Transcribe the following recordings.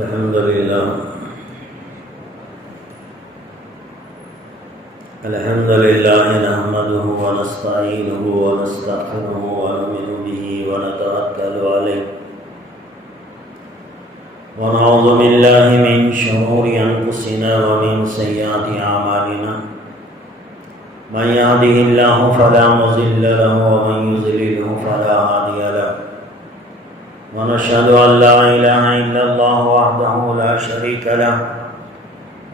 الحمد لله نحمده ونستعينه ونستغفره ونؤمن به ونتوكل عليه ونعوذ بالله من شرور أنفسنا ومن سيئات أعمالنا من يهده الله فلا مضل له ومن يضلل فلا هادي له ونشهد أن لا إله إلا الله وحده لا شريك له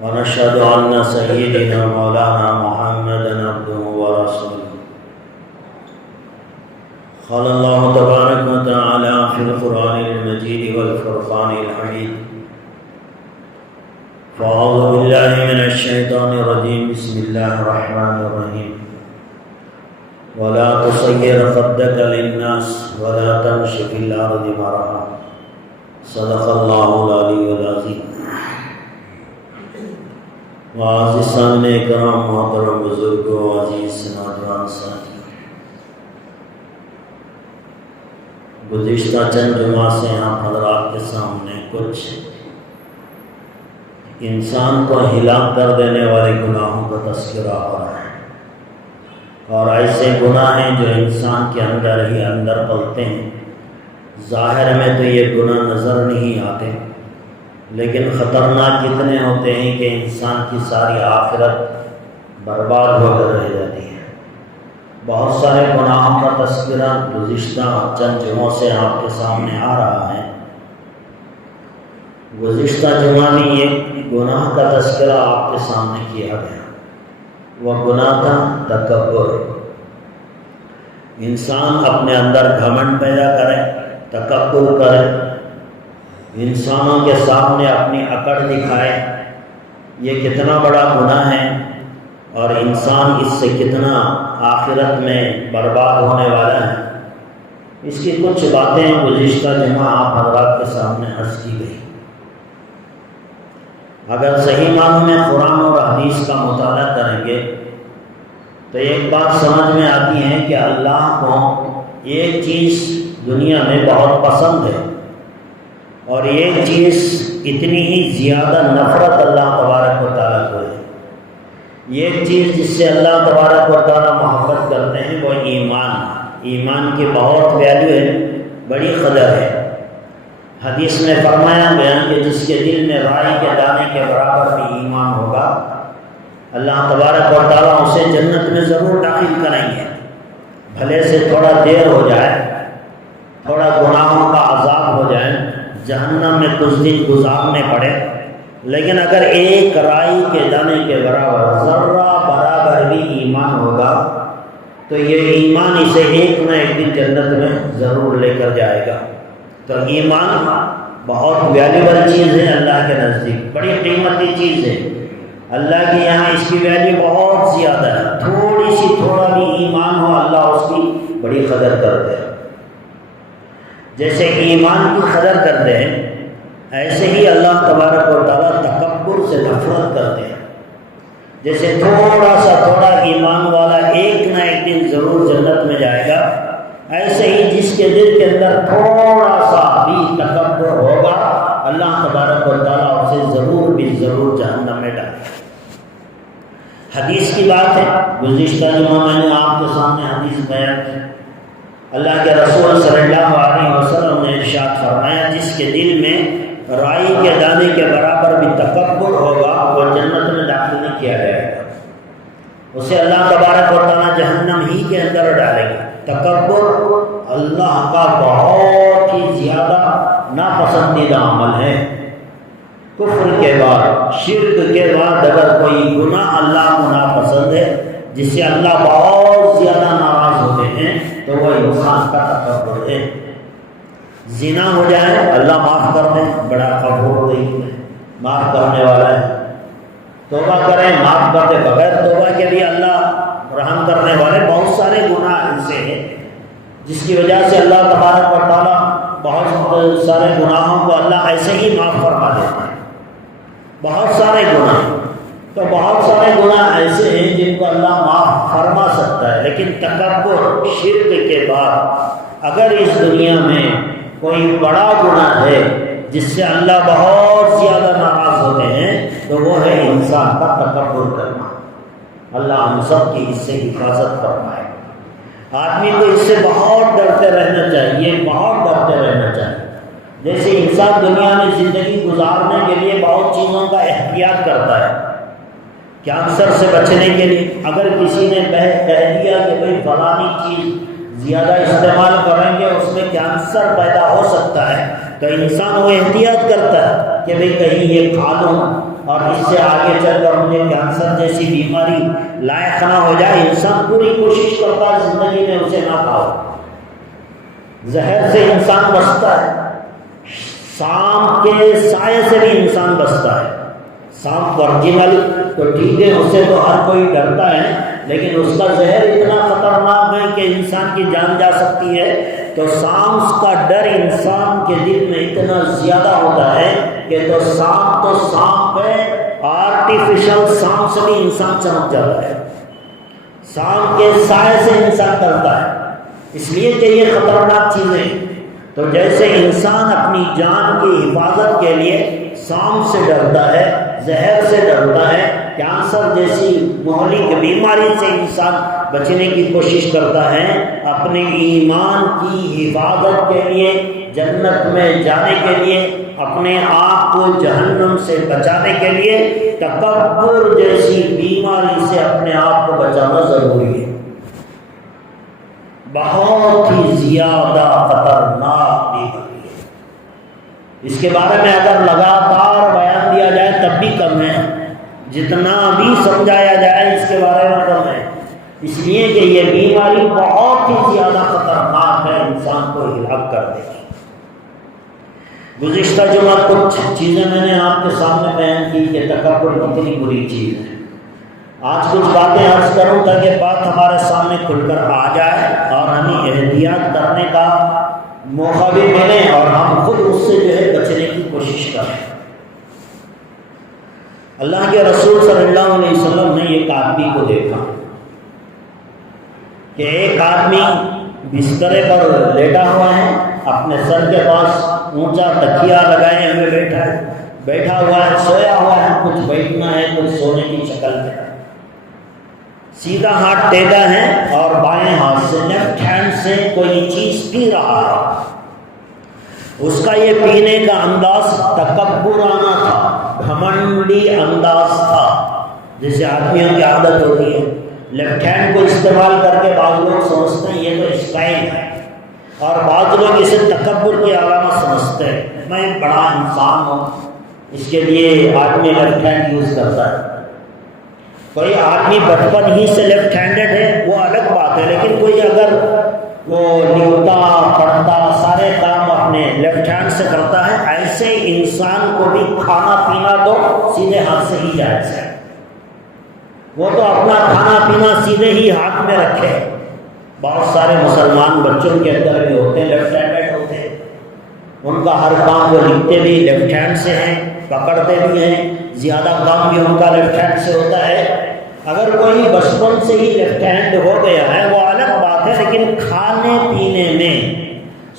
ونشهد أن سيدنا مولانا محمدا عبده ورسوله قال الله تبارك وتعالى في القرآن المجيد والفرقان الحميد فأعوذ بالله من الشيطان الرجيم بسم الله الرحمن الرحيم ولا تصير خدك للناس ولا تمش في الأرض مرحا صدق الله العلي العظيم معزز سامعین کرام، محترم بزرگوں، عزیز نوجوان ساتھی، گزشتہ چند جمعہ سے آپ حضرات کے سامنے کچھ انسان کو ہلاک کر دینے والے گناہوں کا تذکرہ ہو رہا ہے، اور ایسے گناہ ہیں جو انسان کے اندر ہی اندر پلتے ہیں۔ ظاہر میں تو یہ گناہ نظر نہیں آتے، لیکن خطرناک اتنے ہوتے ہیں کہ انسان کی ساری آخرت برباد ہو کر رہ جاتی ہے۔ بہت سارے گناہوں کا تذکرہ گزشتہ چند جمعوں سے آپ کے سامنے آ رہا ہے۔ گزشتہ جمعہ میں ایک گناہ کا تذکرہ آپ کے سامنے کیا گیا، وہ گناہ تھا تکبر۔ انسان اپنے اندر گھمنڈ پیدا کرے، تکبر کرے، انسانوں کے سامنے اپنی اکڑ دکھائے۔ یہ کتنا بڑا گناہ ہے اور انسان اس سے کتنا آخرت میں برباد ہونے والا ہے، اس کی کچھ باتیں گزشتہ جمعہ آپ حضرات کے سامنے عرض کی گئی۔ اگر صحیح معنوں میں قرآن اور حدیث کا مطالعہ کریں گے تو ایک بات سمجھ میں آتی ہے کہ اللہ کو ایک چیز دنیا میں بہت پسند ہے، اور ایک چیز اتنی ہی زیادہ نفرت اللہ تبارک و تعالیٰ کو ہے۔ ایک چیز جس سے اللہ تبارک و تعالیٰ محبت کرتے ہیں وہ ایمان کی بہت ویلیو ہے، بڑی قدر ہے۔ حدیث میں فرمایا گیا کہ جس کے دل میں رائی کے دانے کے برابر بھی ایمان ہوگا، اللہ تبارک و تعالیٰ اسے جنت میں ضرور داخل کریں گے، بھلے سے تھوڑا دیر ہو جائے، تھوڑا گناہوں کا عذاب ہو جائے، جہنم میں کچھ دن گزارنے پڑے، لیکن اگر ایک رائی کے دانے کے برابر ذرہ برابر بھی ایمان ہوگا تو یہ ایمان اسے ایک نہ ایک دن جنت میں ضرور لے کر جائے گا۔ تو ایمان بہت ویلیبل چیز ہے، اللہ کے نزدیک بڑی قیمتی چیز ہے۔ اللہ کے یہاں اس کی ویلیو بہت زیادہ ہے، تھوڑا بھی ایمان ہو اللہ اس کی بڑی قدر کرتے ہیں۔ جیسے ایمان کی قدر کرتے ہیں، ایسے ہی اللہ تبارک و تعالیٰ تکبر سے نفرت کرتے ہیں۔ جیسے تھوڑا ایمان والا ایک نہ ایک دن ضرور جنت میں جائے گا، ایسے ہی جس کے دل کے اندر تھوڑا سا بھی تکبر ہوگا، اللہ تبارک و تعالیٰ اسے ضرور جہنم میں ڈالے گا۔ حدیث کی بات ہے، گزشتہ جمعہ میں نے آپ کے سامنے حدیث بیان کی۔ اللہ کے رسول صلی اللہ علیہ وسلم نے ارشاد فرمایا، جس کے دل میں رائی کے دانے کے برابر بھی تکبر ہوگا وہ جنت میں داخل نہیں کیا جائے گا، اسے اللہ تبارک و تعالیٰ جہنم ہی کے اندر ڈالے گا۔ تکبر اللہ کا بہت ہی زیادہ ناپسندیدہ عمل ہے۔ کفر کے بعد، شرک کے بعد اگر کوئی گناہ اللہ کو ناپسند ہے، جس سے اللہ بہت زیادہ ناراض ہوتے ہیں، تو وہ انسان کا تکبر ہے۔ زنا ہو جائے اللہ معاف کر دیں، بڑا غفور رحیم ہے، معاف کرنے والا ہے۔ توبہ کریں، معاف کرتے، بغیر توبہ کے بھی اللہ رحم کرنے والے۔ بہت سارے گناہ ایسے ہیں جس کی وجہ سے اللہ تبارک و تعالیٰ بہت سارے گناہوں کو اللہ ایسے ہی معاف فرما دیتا ہے۔ بہت سارے گناہ ایسے ہیں جن کو اللہ معاف فرما سکتا ہے، لیکن تکبر، شرک کے بعد اگر اس دنیا میں کوئی بڑا گناہ ہے جس سے اللہ بہت زیادہ ناراض ہوتے ہیں تو وہ ہے انسان کا تکبر کرنا۔ اللہ ہم سب کی اس سے حفاظت فرمائے۔ آدمی کو اس سے بہت ڈرتے رہنا چاہیے، بہت ڈرتے رہنا چاہیے۔ جیسے انسان دنیا میں زندگی گزارنے کے لیے بہت چیزوں کا احتیاط کرتا ہے، کینسر سے بچنے کے لیے اگر کسی نے کہہ دیا کہ بھئی فلانی چیز زیادہ استعمال کریں گے اس میں کینسر پیدا ہو سکتا ہے، تو انسان وہ احتیاط کرتا ہے کہ بھئی کہیں یہ کھا لوں اور اس سے آگے چل کر مجھے کینسر جیسی بیماری لاحق نہ ہو جائے۔ انسان پوری کوشش کرتا ہے زندگی میں اسے نہ کھاؤ۔ زہر سے انسان بچتا ہے، سانپ کے سائے سے بھی انسان بچتا ہے۔ سانپ ورجنل تو ٹھیک ہے، اس سے تو ہر کوئی ڈرتا ہے، لیکن اس کا زہر اتنا خطرناک ہے کہ انسان کی جان جا سکتی ہے۔ تو سانپ کا ڈر انسان کے دل میں اتنا زیادہ ہوتا ہے کہ تو سانپ ہے، آرٹیفیشل سانپ سے بھی انسان چمک جاتا ہے، سانپ کے سائے سے انسان ڈرتا ہے، اس لیے کہ یہ خطرناک چیزیں۔ تو جیسے انسان اپنی جان کی حفاظت کے لیے سانپ سے ڈرتا ہے، زہر سے ڈرتا ہے، کینسر جیسی مہلک بیماری سے انسان بچنے کی کوشش کرتا ہے، اپنے ایمان کی حفاظت کے لیے، جنت میں جانے کے لیے، اپنے آپ کو جہنم سے بچانے کے لیے تکبر جیسی بیماری سے اپنے آپ کو بچانا ضروری ہے۔ بہت ہی زیادہ خطرناک بیماری ہے، اس کے بارے میں اگر لگاتار بیان دیا جائے تب بھی کم ہے، جتنا بھی سمجھایا جائے اس کے بارے میں کم ہے، اس لیے کہ یہ بیماری بہت ہی زیادہ خطرناک ہے، انسان کو ہلاک کر دے گی۔ گزشتہ جمعہ کچھ چیزیں میں نے آپ کے سامنے بیان کی کہ تکبر کتنی بری چیز ہے۔ آج کچھ باتیں عرض کروں تاکہ بات ہمارے سامنے کھل کر آ جائے اور ہمیں احتیاط کرنے کا موقع بھی ملے اور ہم خود اس سے جو ہے بچنے کی کوشش کریں۔ اللہ کے رسول صلی اللہ علیہ وسلم نے ایک آدمی کو دیکھا کہ ایک آدمی بسترے پر لیٹا ہوا ہے، اپنے سر کے پاس اونچا تکیہ لگائے ہوئے بیٹھا ہوا ہے، سویا ہوا ہے، کچھ بیٹھنا ہے، کچھ سونے کی شکل میں، سیدھا ہاتھ ٹیڑھا ہے اور بائیں ہاتھ سے لیفٹ ہینڈ سے کوئی چیز پی رہا ہے۔ اس کا یہ پینے کا انداز تکبرانہ تھا، گھمنڈی انداز تھا، جیسے آدمیوں کی عادت ہوتی ہے۔ لیفٹ ہینڈ کو استعمال کر کے بعض لوگ سمجھتے ہیں یہ تو اسٹائل ہے، اور بعض لوگ اسے تکبر کی علامت سمجھتے ہیں، میں بڑا انسان ہوں، اس کے لیے آدمی لیفٹ ہینڈ یوز کرتا ہے۔ کوئی آدمی بچپن ہی سے لیفٹ ہینڈڈ ہے وہ الگ بات ہے، لیکن کوئی اگر وہ لکھتا پڑھتا سارے کام اپنے لیفٹ ہینڈ سے کرتا ہے، ایسے انسان کو بھی کھانا پینا تو سیدھے ہاتھ سے ہی جائز ہے، وہ تو اپنا کھانا پینا سیدھے ہی ہاتھ میں رکھے۔ بہت سارے مسلمان بچوں کے اندر بھی ہوتے ہیں لیفٹ ہینڈڈ ہوتے ہیں، ان کا ہر کام وہ لکھتے بھی لیفٹ ہینڈ سے ہیں، پکڑتے بھی ہیں، زیادہ کام بھی ان کا لیفٹ ہینڈ سے ہوتا ہے۔ اگر کوئی بچپن سے ہی لیفٹ ہینڈ ہو گیا ہے وہ الگ بات ہے، لیکن کھانے پینے میں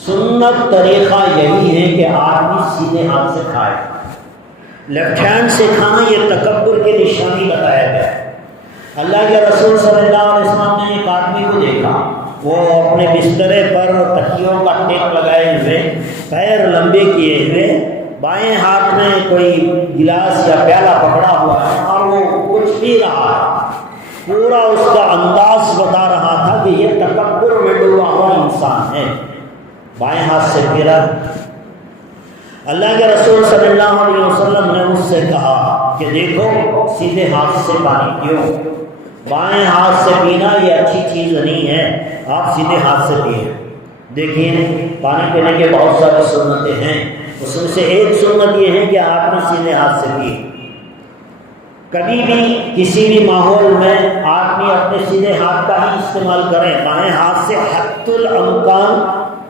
سنت طریقہ یہی ہے کہ آدمی سیدھے ہاتھ سے کھائے۔ لیفٹ ہینڈ سے کھانا یہ تکبر کی نشانی بتایا گیا ہے۔ اللہ کے رسول صلی اللہ علیہ وسلم نے ایک آدمی کو دیکھا، وہ اپنے بسترے پر تکیوں کا ٹیک لگائے ہوئے، پیر لمبے کیے ہوئے، بائیں ہاتھ میں کوئی گلاس یا پیالہ پکڑا ہوا ہے اور وہ کچھ پی رہا ہے۔ پورا اس کا انداز بتا رہا تھا کہ یہ تکبر میں ڈوبا ہوا انسان ہے، بائیں ہاتھ سے پی رہا۔ اللہ کے رسول صلی اللہ علیہ وسلم نے اس سے کہا کہ دیکھو سیدھے ہاتھ سے پانی پیو، بائیں ہاتھ سے پینا یہ اچھی چیز نہیں ہے، آپ سیدھے ہاتھ سے پیئیں۔ دیکھیے پانی پینے کے بہت سارے سنتیں ہیں، اس میں سے ایک سنت یہ ہے کہ آپ نے سیدھے ہاتھ سے پی۔ کبھی بھی کسی بھی ماحول میں آدمی اپنے سیدھے ہاتھ کا ہی استعمال کریں، بائیں ہاتھ سے حتی الامکان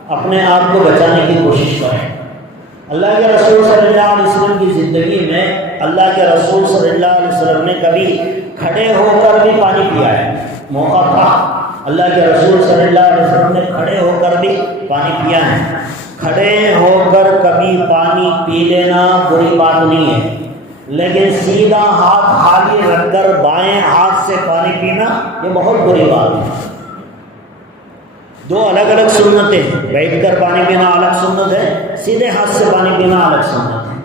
اپنے آپ کو بچانے کی کوشش کریں۔ اللہ کے رسول صلی اللہ علیہ وسلم کی زندگی میں اللہ کے رسول صلی اللہ علیہ وسلم نے کبھی کھڑے ہو کر بھی پانی پیا ہے، موقع تھا، اللہ کے رسول صلی اللہ علیہ وسلم نے کھڑے ہو کر بھی پانی پیا ہے۔ کھڑے ہو کر کبھی پانی پی لینا بری بات نہیں ہے، لیکن سیدھا ہاتھ خالی رکھ کر بائیں ہاتھ سے پانی پینا یہ بہت بری بات ہے۔ دو الگ الگ سنتیں ہیں، بیٹھ کر پانی پینا الگ سنت ہے، سیدھے ہاتھ سے پانی پینا الگ سنت ہے۔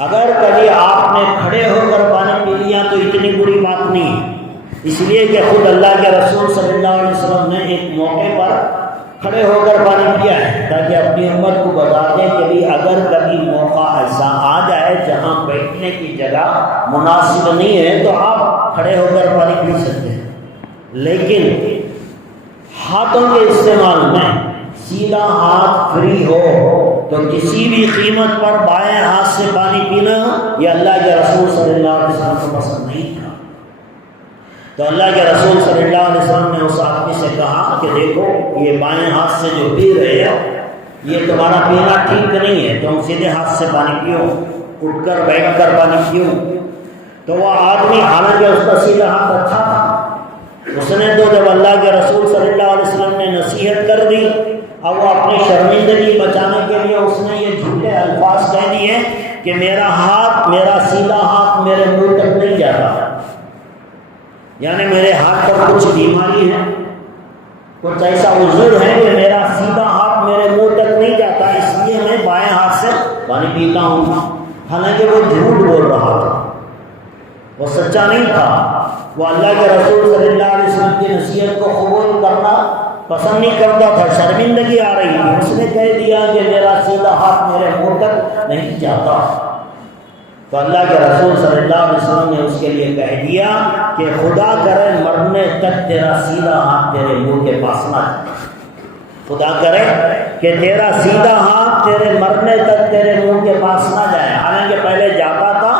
اگر کبھی آپ نے کھڑے ہو کر پانی پی لیا تو اتنی بری بات نہیں ہے، اس لیے کہ خود اللہ کے رسول صلی اللہ علیہ وسلم نے ایک موقع پر کھڑے ہو کر پانی پیا ہے تاکہ اپنی امت کو بتا دیں کہ بھی اگر کبھی موقع ایسا آ جائے جہاں بیٹھنے کی جگہ مناسب نہیں ہے تو آپ کھڑے ہو کر پانی پی سکتے ہیں، لیکن ہاتھوں کے استعمال میں سیدھا ہاتھ فری ہو تو کسی بھی قیمت پر بائیں ہاتھ سے پانی پینا یہ اللہ کے رسول صلی اللہ علیہ وسلم کو پسند نہیں تھا۔ تو اللہ کے رسول صلی اللہ علیہ وسلم نے اس آدمی سے کہا کہ دیکھو یہ بائیں ہاتھ سے جو پی رہے ہو یہ تمہارا پینا ٹھیک نہیں ہے، تم سیدھے ہاتھ سے پانی پیو، اٹھ کر بیٹھ کر پانی پیو۔ تو وہ آدمی حالانکہ اس کا سیدھا ہاتھ اچھا تھا، اس نے تو جب اللہ کے رسول صلی اللہ علیہ وسلم نے نصیحت کر دی اب وہ اپنی شرمندگی بچانے کے لیے اس نے یہ جھوٹے الفاظ کہہ دیے کہ میرا سیدھا ہاتھ میرے منہ تک نہیں جاتا، یعنی میرے ہاتھ پر کچھ بیماری ہے، کچھ ایسا عذر ہے کہ میرا سیدھا ہاتھ میرے منہ تک نہیں جاتا، اس لیے میں بائیں ہاتھ سے پانی پیتا ہوں۔ حالانکہ وہ جھوٹ بول رہا تھا، وہ سچا نہیں تھا، وہ اللہ کے رسول صلی اللہ علیہ وسلم کی نصیحت کو قبول کرنا پسند نہیں کرتا تھا، شرمندگی آ رہی تھی، اس نے کہہ دیا کہ میرا سیدھا ہاتھ میرے منہ تک نہیں جاتا۔ تو اللہ کے رسول صلی اللہ علیہ وسلم نے اس کے لیے کہہ دیا کہ خدا کرے مرنے تک تیرا سیدھا ہاتھ تیرے منہ کے پاس نہ جائے، خدا کرے کہ تیرا سیدھا ہاتھ تیرے مرنے تک تیرے منہ کے پاس نہ جائے۔ حالانکہ پہلے جاتا تھا،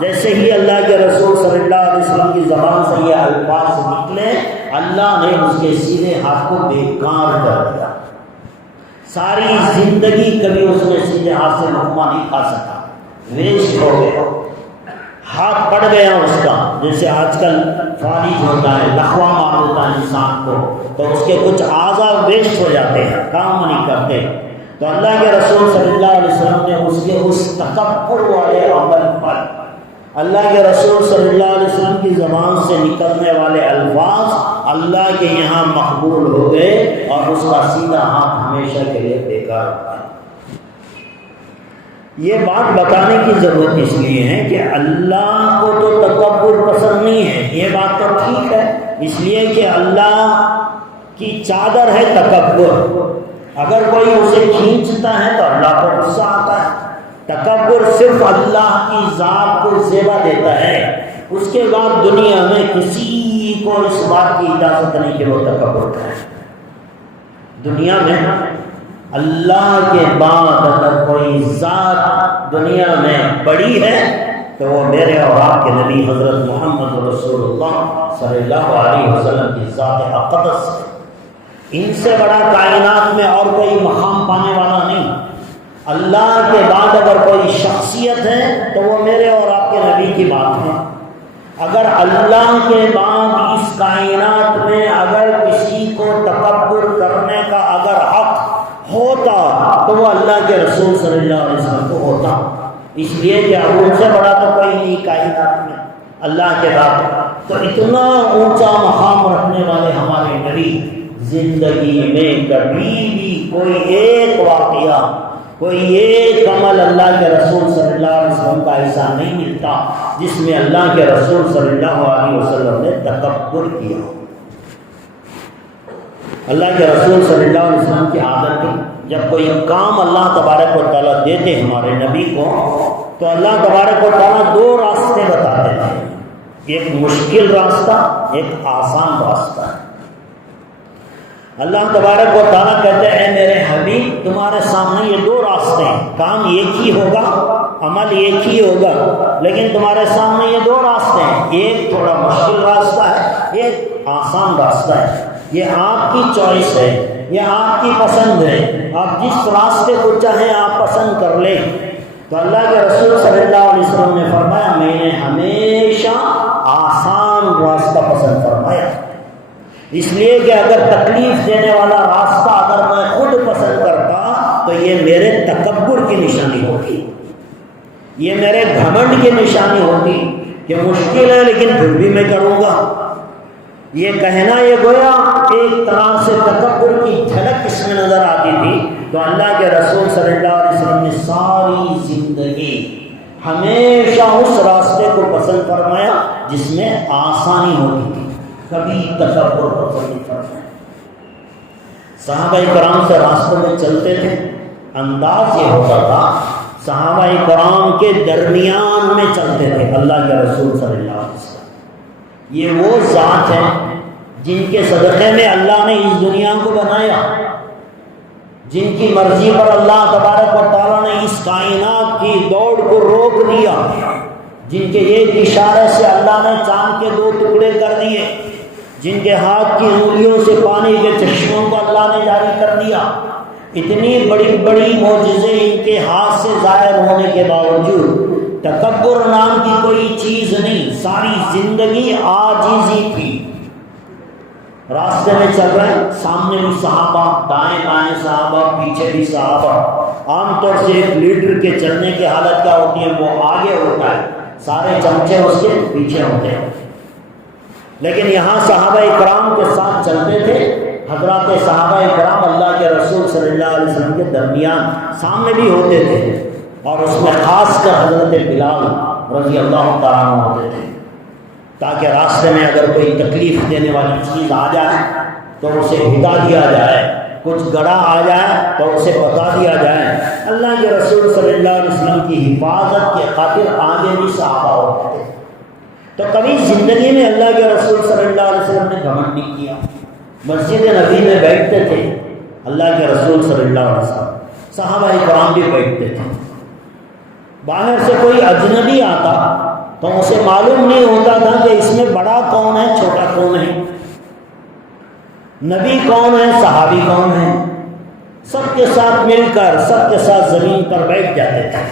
جیسے ہی اللہ کے رسول صلی اللہ علیہ وسلم کی زبان سے یہ الفاظ نکلے اللہ نے اس کے سیدھے ہاتھ کو بیکار کر دیا، ساری زندگی کبھی اس نے سیدھے ہاتھ سے لقمہ نہیں کھا سکا، ویسٹ ہو گیا، ہاتھ پڑ گیا اس کا، جیسے آج کل فالج ہوتا ہے، لقوہ مار دیتا ہے انسان کو، تو اس کے کچھ اعضاء ویسٹ ہو جاتے ہیں، کام نہیں کرتے۔ تو اللہ کے رسول صلی اللہ علیہ وسلم نے اس کے اس تکبر والے عمل پر اللہ کے رسول صلی اللہ علیہ وسلم کی زبان سے نکلنے والے الفاظ اللہ کے یہاں مقبول ہو گئے اور اس کا سیدھا ہاتھ ہمیشہ کے لیے بیکار ہو گیا۔ یہ بات بتانے کی ضرورت اس لیے ہے کہ اللہ کو تو تکبر پسند نہیں ہے، یہ بات تو ٹھیک ہے، اس لیے کہ اللہ کی چادر ہے تکبر، اگر کوئی اسے کھینچتا ہے تو اللہ کو غصہ آتا ہے۔ تکبر صرف اللہ کی ذات کو زیبا دیتا ہے، اس کے بعد دنیا میں کسی کو اس بات کی اجازت نہیں کہ وہ تکبر کرے۔ دنیا میں اللہ کے بعد اگر کوئی ذات دنیا میں بڑی ہے تو وہ میرے اور آپ کے نبی حضرت محمد رسول اللہ صلی اللہ علیہ وسلم کی ذات اقدس ہے۔ ان سے بڑا کائنات میں اور کوئی مقام پانے والا نہیں۔ اللہ کے بعد اگر کوئی شخصیت ہے تو وہ میرے اور آپ کے نبی کی بات ہے۔ اگر اللہ کے بعد اس کائنات میں اگر کسی کو تکبر کرنے کا اگر حق ہوتا تو وہ اللہ کے رسول صلی اللہ علیہ وسلم کو ہوتا، اس لیے کہ اب ان سے بڑا تو کوئی نہیں کائنات میں اللہ کے بعد۔ تو اتنا اونچا مقام رکھنے والے ہمارے نبی زندگی میں کبھی بھی کوئی ایک واقعہ، کوئی ایک عمل اللہ کے رسول صلی اللہ علیہ وسلم کا ایسا نہیں ملتا جس میں اللہ کے رسول صلی اللہ علیہ وسلم نے تکبر کیا۔ اللہ کے رسول صلی اللہ علیہ وسلم کی عادت ہے جب کوئی کام اللہ تبارک و تعالیٰ دیتے ہمارے نبی کو تو اللہ تبارک و تعالیٰ دو راستے بتاتے ہیں، ایک مشکل راستہ، ایک آسان راستہ ہے۔ اللہ تبارک و تعالیٰ کہتے ہیں اے میرے حبیب تمہارے سامنے یہ دو راستے ہیں، کام ایک ہی ہوگا، عمل ایک ہی ہوگا، لیکن تمہارے سامنے یہ دو راستے ہیں، ایک تھوڑا مشکل راستہ ہے، ایک آسان راستہ ہے۔ یہ آپ کی چوائس ہے، یہ آپ کی پسند ہے، آپ جس راستے کو چاہیں آپ پسند کر لیں۔ تو اللہ کے رسول صلی اللہ علیہ وسلم نے فرمایا میں نے ہمیشہ آسان راستہ پسند فرمایا، اس لیے کہ اگر تکلیف دینے والا راستہ اگر میں خود پسند کرتا تو یہ میرے گھمنڈ کی نشانی ہوتی کہ مشکل ہے لیکن پھر بھی میں کروں گا. یہ کہنا یہ گویا ایک طرح سے تکبر کی جھلک اس میں نظر آتی تھی. تو اللہ کے رسول صلی اللہ علیہ وسلم نے ساری زندگی ہمیشہ اس راستے کو پسند فرمایا جس میں آسانی ہوتی تھی، کبھی تکبر پسند نہیں فرمایا. صحابہ کرام سے راستے میں چلتے تھے، انداز یہ ہوتا تھا صحابہ کرام کے درمیان میں چلتے تھے اللہ کے رسول صلی اللہ علیہ وسلم. یہ وہ ذات ہیں جن کے صدقے میں اللہ نے اس دنیا کو بنایا، جن کی مرضی پر اللہ تبارک و تعالیٰ نے اس کائنات کی دوڑ کو روک دیا، جن کے ایک اشارے سے اللہ نے چاند کے 2 ٹکڑے کر دیے، جن کے ہاتھ کی انگلیوں سے پانی کے چشموں کو اللہ نے جاری کر دیا. اتنی بڑی بڑی معجزے ان کے ہاتھ سے ظاہر ہونے کے باوجود تکبر نام کی کوئی چیز نہیں، ساری زندگی عاجزی تھی. راستے میں چل رہے ہیں، سامنے بھی صحابہ، دائیں بائیں صحابہ، پیچھے بھی صحابہ. عام طور سے ایک لیڈر کے چلنے کی حالت کیا ہوتی ہے، وہ آگے ہوتا ہے، سارے چمچے اس کے پیچھے ہوتے ہیں. لیکن یہاں صحابہ اکرام کے ساتھ چلتے تھے. حضرات صحابہ اکرام اللہ کے رسول صلی اللہ علیہ وسلم کے درمیان سامنے بھی ہوتے تھے، اور اس میں خاص کر حضرت بلال رضی اللہ تعالیٰ عنہ ہوتے تھے، تاکہ راستے میں اگر کوئی تکلیف دینے والی چیز آ جائے تو اسے ہٹا دیا جائے، کچھ گڑھا آ جائے تو اسے بتا دیا جائے. اللہ کے رسول صلی اللہ علیہ وسلم کی حفاظت کے خاطر آگے بھی صحابہ ہوتے تھے. تو کبھی زندگی میں اللہ کے رسول صلی اللہ علیہ وسلم نے گھمنڈ نہیں کیا. مسجد نبی میں بیٹھتے تھے اللہ کے رسول صلی اللہ علیہ وسلم، صحابہ کرام بھی بیٹھتے تھے. باہر سے کوئی اجنبی آتا تو اسے معلوم نہیں ہوتا تھا کہ اس میں بڑا کون ہے چھوٹا کون ہے، نبی کون ہے صحابی کون ہے. سب کے ساتھ مل کر سب کے ساتھ زمین پر بیٹھ جاتے تھے.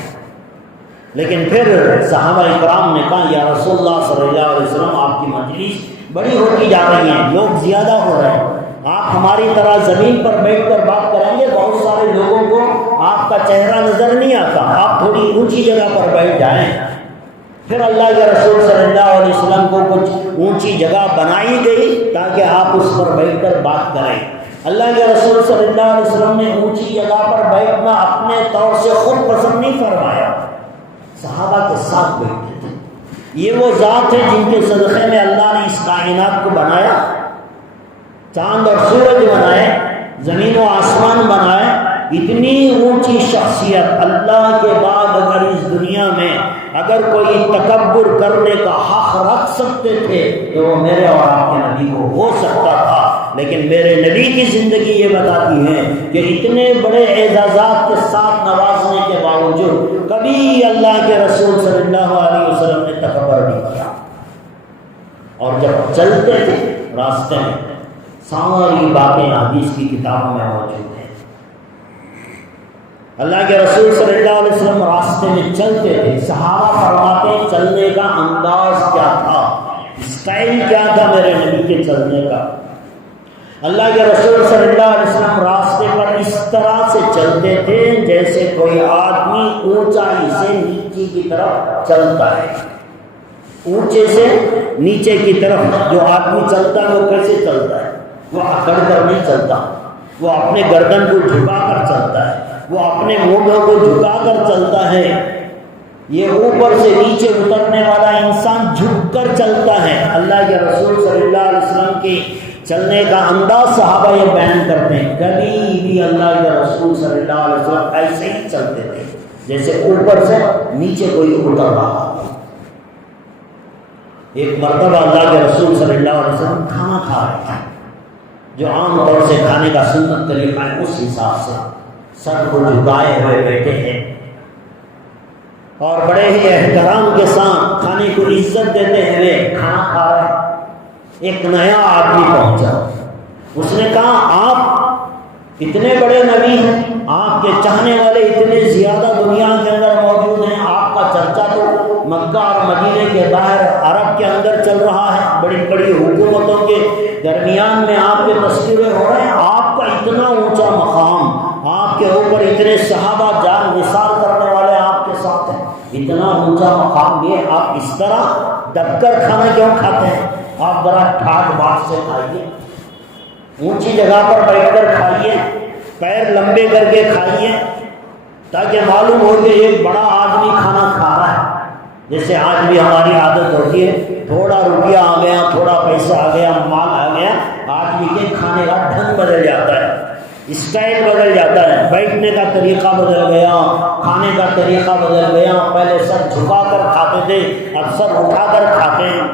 لیکن پھر صحابہ کرام نے کہا یا رسول اللہ صلی اللہ علیہ وسلم آپ کی مجلس بڑی ہوتی جا رہی ہیں، لوگ زیادہ ہو رہے ہیں، آپ ہماری طرح زمین پر بیٹھ کر بات کریں گے بہت سارے لوگوں کو آپ کا چہرہ نظر نہیں آتا، آپ تھوڑی اونچی جگہ پر بیٹھ جائیں. پھر اللہ کے رسول صلی اللہ علیہ وسلم کو کچھ اونچی جگہ بنائی گئی تاکہ آپ اس پر بیٹھ کر بات کریں. اللہ کے رسول صلی اللہ علیہ وسلم نے اونچی جگہ پر بیٹھنا اپنے طور سے خود پسند نہیں فرمایا، صحابہ کے ساتھ بیٹھتے تھے. یہ وہ ذات ہے جن کے صدقے میں اللہ نے اس کائنات کو بنایا، چاند اور سورج بنائے، زمین و آسمان بنائے. اتنی اونچی شخصیت اللہ کے بعد اگر اس دنیا میں اگر کوئی تکبر کرنے کا حق رکھ سکتے تھے تو وہ میرے اور آپ کے نبی کو ہو سکتا تھا. لیکن میرے نبی کی زندگی یہ بتاتی ہے کہ اتنے بڑے اعزازات کے ساتھ نوازنے کے باوجود کبھی اللہ کے رسول صلی اللہ علیہ وسلم نے تکبر نہیں کیا. اور جب چلتے تھے راستے میں ساری باتیں حدیث کی کتابوں میں موجود ہیں. اللہ کے رسول صلی اللہ علیہ وسلم راستے میں چلتے تھے، صحابہ فرماتے چلنے کا انداز کیا تھا، اسٹائل کیا تھا میرے نبی کے چلنے کا. اللہ کے رسول صلی اللہ علیہ وسلم راستے پر اس طرح سے چلتے تھے جیسے کوئی آدمی اونچائی سے نیچے کی طرف چلتا ہے. اونچے سے نیچے کی طرف جو آدمی چلتا ہے وہ کیسے چلتا ہے؟ وہ اکڑ کر نہیں چلتا، وہ اپنے گردن کو جھکا کر چلتا ہے، وہ اپنے مونڈوں کو جھکا کر چلتا ہے. یہ اوپر سے نیچے اترنے والا انسان جھک کر چلتا ہے. اللہ کے رسول صلی اللہ علیہ وسلم کے چلنے کا انداز صحابہ یہ بیان کرتے ہیں. کبھی بھی اللہ کے رسول صلی اللہ علیہ وسلم ایسے ہی چلتے تھے جیسے اوپر سے نیچے کوئی اتر رہا. ایک مرتبہ اللہ کے رسول صلی اللہ علیہ وسلم کھانا کھا رہے تھے، جو عام طور سے کھانے کا سنت طریقہ ہے اس حساب سے سر کو جھکائے ہوئے بیٹھے ہیں اور بڑے ہی احترام کے ساتھ کھانے کو عزت دیتے ہوئے کھانا کھا رہے ہیں. ایک نیا آدمی پہنچا، اس نے کہا آپ اتنے بڑے نبی ہیں، آپ کے چاہنے والے اتنے زیادہ دنیا کے اندر موجود ہیں، آپ کا چرچا تو مکہ اور مدینے کے باہر عرب کے اندر چل رہا ہے، بڑی بڑی حکومتوں کے درمیان میں آپ کے تذکرے ہو رہے ہیں، آپ کا اتنا اونچا مقام، آپ کے اوپر اتنے صحابہ جان نثار کرنے والے آپ کے ساتھ ہیں، اتنا اونچا اونچا مقام لیے آپ اس طرح دب کر کھانا کیوں کھاتے ہیں؟ آپ ذرا ٹھاٹ باٹ سے کھائیے، اونچی جگہ پر بیٹھ کر کھائیے، پیر لمبے کر کے کھائیے، تاکہ معلوم ہو کہ ایک بڑا آدمی کھانا کھا رہا ہے۔ جیسے آج بھی ہماری عادت ہوتی ہے، تھوڑا روپیہ آ گیا، تھوڑا پیسہ آ گیا، مال آ گیا، آدمی کے کھانے کا ڈھنگ بدل جاتا ہے، اسٹائل بدل جاتا ہے، بیٹھنے کا طریقہ بدل گیا، کھانے کا طریقہ بدل گیا۔ پہلے سر جھکا کر کھاتے تھے، اب سر اٹھا کر کھاتے ہیں۔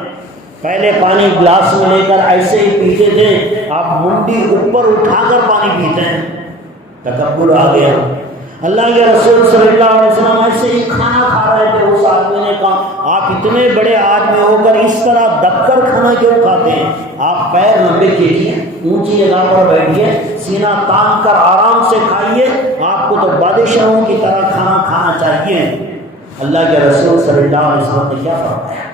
پہلے پانی گلاس میں لے کر ایسے ہی پیتے تھے، اب منڈی اوپر اٹھا کر پانی پیتے ہیں، تکبر آ گیا۔ اللہ کے رسول صلی اللہ علیہ وسلم ایسے ہی کھانا کھا رہے تھے، اس آدمی نے کہا آپ اتنے بڑے آدمی ہو کر اس طرح دب کر کھانا کیوں کھاتے ہیں؟ آپ پیر لمبے کیجیے، اونچی جگہ پر بیٹھیے، سینہ تان کر آرام سے کھائیے، آپ کو تو بادشاہوں کی طرح کھانا کھانا چاہیے۔ اللہ کے رسول صلی اللہ علیہ وسلم نے کیا فرمایا؟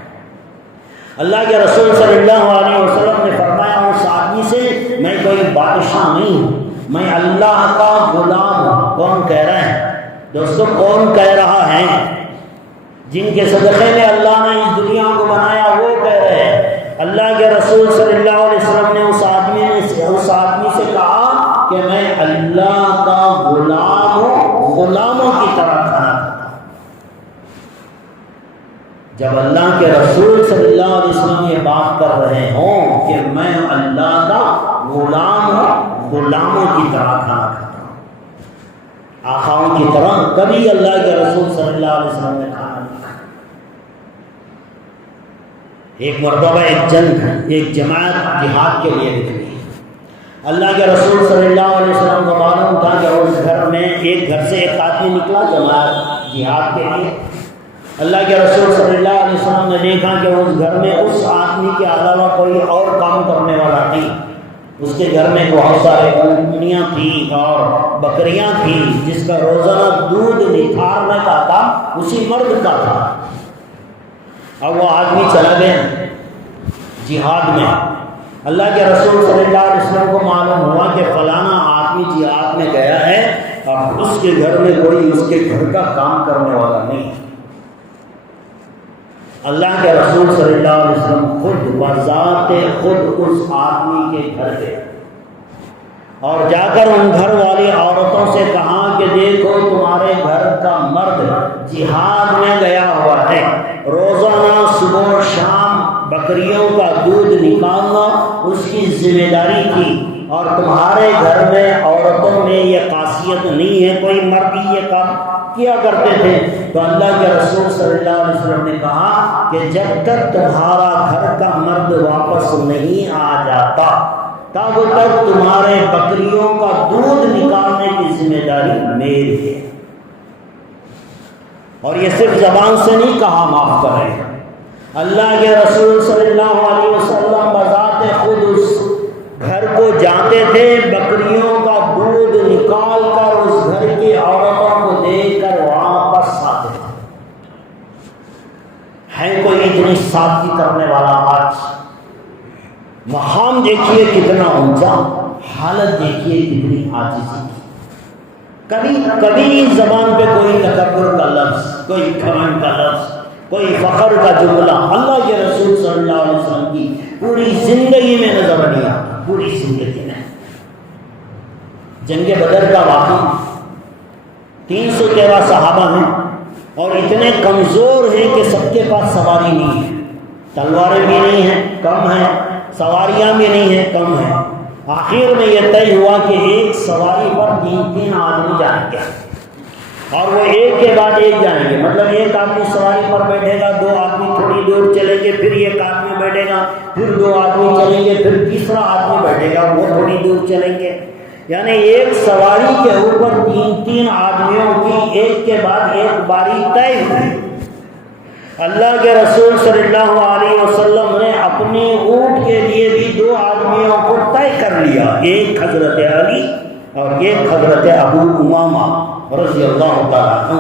اللہ کے رسول صلی اللہ علیہ وسلم نے فرمایا اس آدمی سے میں کوئی بادشاہ نہیں ہوں، میں اللہ کا غلام ہوں۔ کون کہہ رہا ہے دوستو؟ کون کہہ رہا ہے؟ جن کے صدقے میں اللہ نے اس دنیا کو بنایا وہ کہہ رہے ہیں۔ اللہ کے رسول صلی اللہ علیہ وسلم نے اس آدمی سے کہا کہ میں اللہ کا غلام ہوں، غلاموں کی طرح کھانا کھاتا ہوں۔ جب اللہ کے رسول صلی اللہ علیہ وسلم یہ بات کر رہے ہوں کہ میں اللہ کا غلام ہوں، غلاموں کی طرح کھانا کھاتا ہوں، آقاؤں کی طرح کبھی اللہ کے رسول صلی اللہ علیہ وسلم نے کھانا نہیں کھایا۔ ایک مرتبہ ایک جماعت جہاد کے لیے نکلی۔ اللہ کے رسول صلی اللہ علیہ وسلم کو معلوم تھا کہ اس گھر میں ایک گھر سے ایک آدمی نکلا جماعت جہاد کے لیے۔ اللہ کے رسول صلی اللہ علیہ وسلم نے دیکھا کہ اس گھر میں اس آدمی کے علاوہ کوئی اور کام کرنے والا نہیں۔ اس کے گھر میں بہت سارے اونٹنیاں تھیں اور بکریاں تھیں، جس کا روزانہ دودھ نکھارنے کا کام اسی مرد کا تھا۔ اب وہ آدمی چلا گیا جہاد میں۔ اللہ کے رسول صلی اللہ علیہ وسلم کو معلوم ہوا کہ فلانا آدمی جہاد میں گیا ہے اور اس کے گھر میں کوئی اس کے گھر کا کام کرنے والا نہیں۔ اللہ کے رسول صلی اللہ علیہ وسلم خود بذات خود اس آدمی کے گھر گئے اور جا کر ان گھر والی عورتوں سے کہا کہ دیکھو تمہارے گھر کا مرد جہاد میں گیا ہوا ہے، روزانہ صبح و شام بکریوں کا دودھ نکالنا اس کی ذمہ داری تھی، اور تمہارے گھر میں عورتوں میں یہ خاصیت نہیں ہے، کوئی مرد ہی یہ کام کیا کرتے تھے۔ تو اللہ کے رسول صلی اللہ علیہ وسلم نے کہا کہ جب تک تمہارا گھر کا مرد واپس نہیں آ جاتا تب تک تمہارے بکریوں کا دودھ نکالنے کی ذمہ داری میری ہے۔ اور یہ صرف زبان سے نہیں کہا، معاف کریں، اللہ کے رسول صلی اللہ علیہ وسلم بذات خود اس گھر کو جاتے تھے، بکریوں کا دودھ نکال کر اس گھر کی عورتوں کو دے کر واپس آتے تھے۔ ہے کوئی اتنی سادگی کرنے والا؟ آج مقام دیکھیے کتنا اونچا، حالت دیکھیے کتنی عاجزی۔ کبھی زبان پہ کوئی تکبر کا لفظ، کوئی گھمنڈ کا لفظ، کوئی فخر کا جملہ اللہ کے رسول صلی اللہ علیہ وسلم کی پوری زندگی میں نظر نہیں آتا، پوری زندگی میں۔ جنگ بدر کا واقعہ، 313 صحابہ ہیں اور اتنے کمزور ہیں کہ سب کے پاس سواری نہیں ہے، تلواریں بھی نہیں ہیں، کم ہیں، سواریاں بھی نہیں ہیں، کم ہیں۔ آخر میں یہ طے ہوا کہ ایک سواری پر 3 آدمی جائیں گے اور وہ ایک کے بعد ایک جائیں گے، مطلب ایک آدمی سواری پر بیٹھے گا، 2 آدمی تھوڑی دور چلیں گے، پھر ایک آدمی بیٹھے گا، پھر 2 آدمی چلیں گے، پھر تیسرا آدمی بیٹھے گا، وہ تھوڑی دور چلیں گے۔ یعنی ایک سواری کے اوپر 3 آدمیوں کی ایک کے بعد ایک باری طے ہوئی۔ اللہ کے رسول صلی اللہ علیہ وسلم نے اپنے اونٹ کے لیے بھی 2 آدمیوں کو طے کر لیا، ایک حضرت علی اور ایک حضرت ابو امامہ رضی اللہ تعالیٰ عنہ۔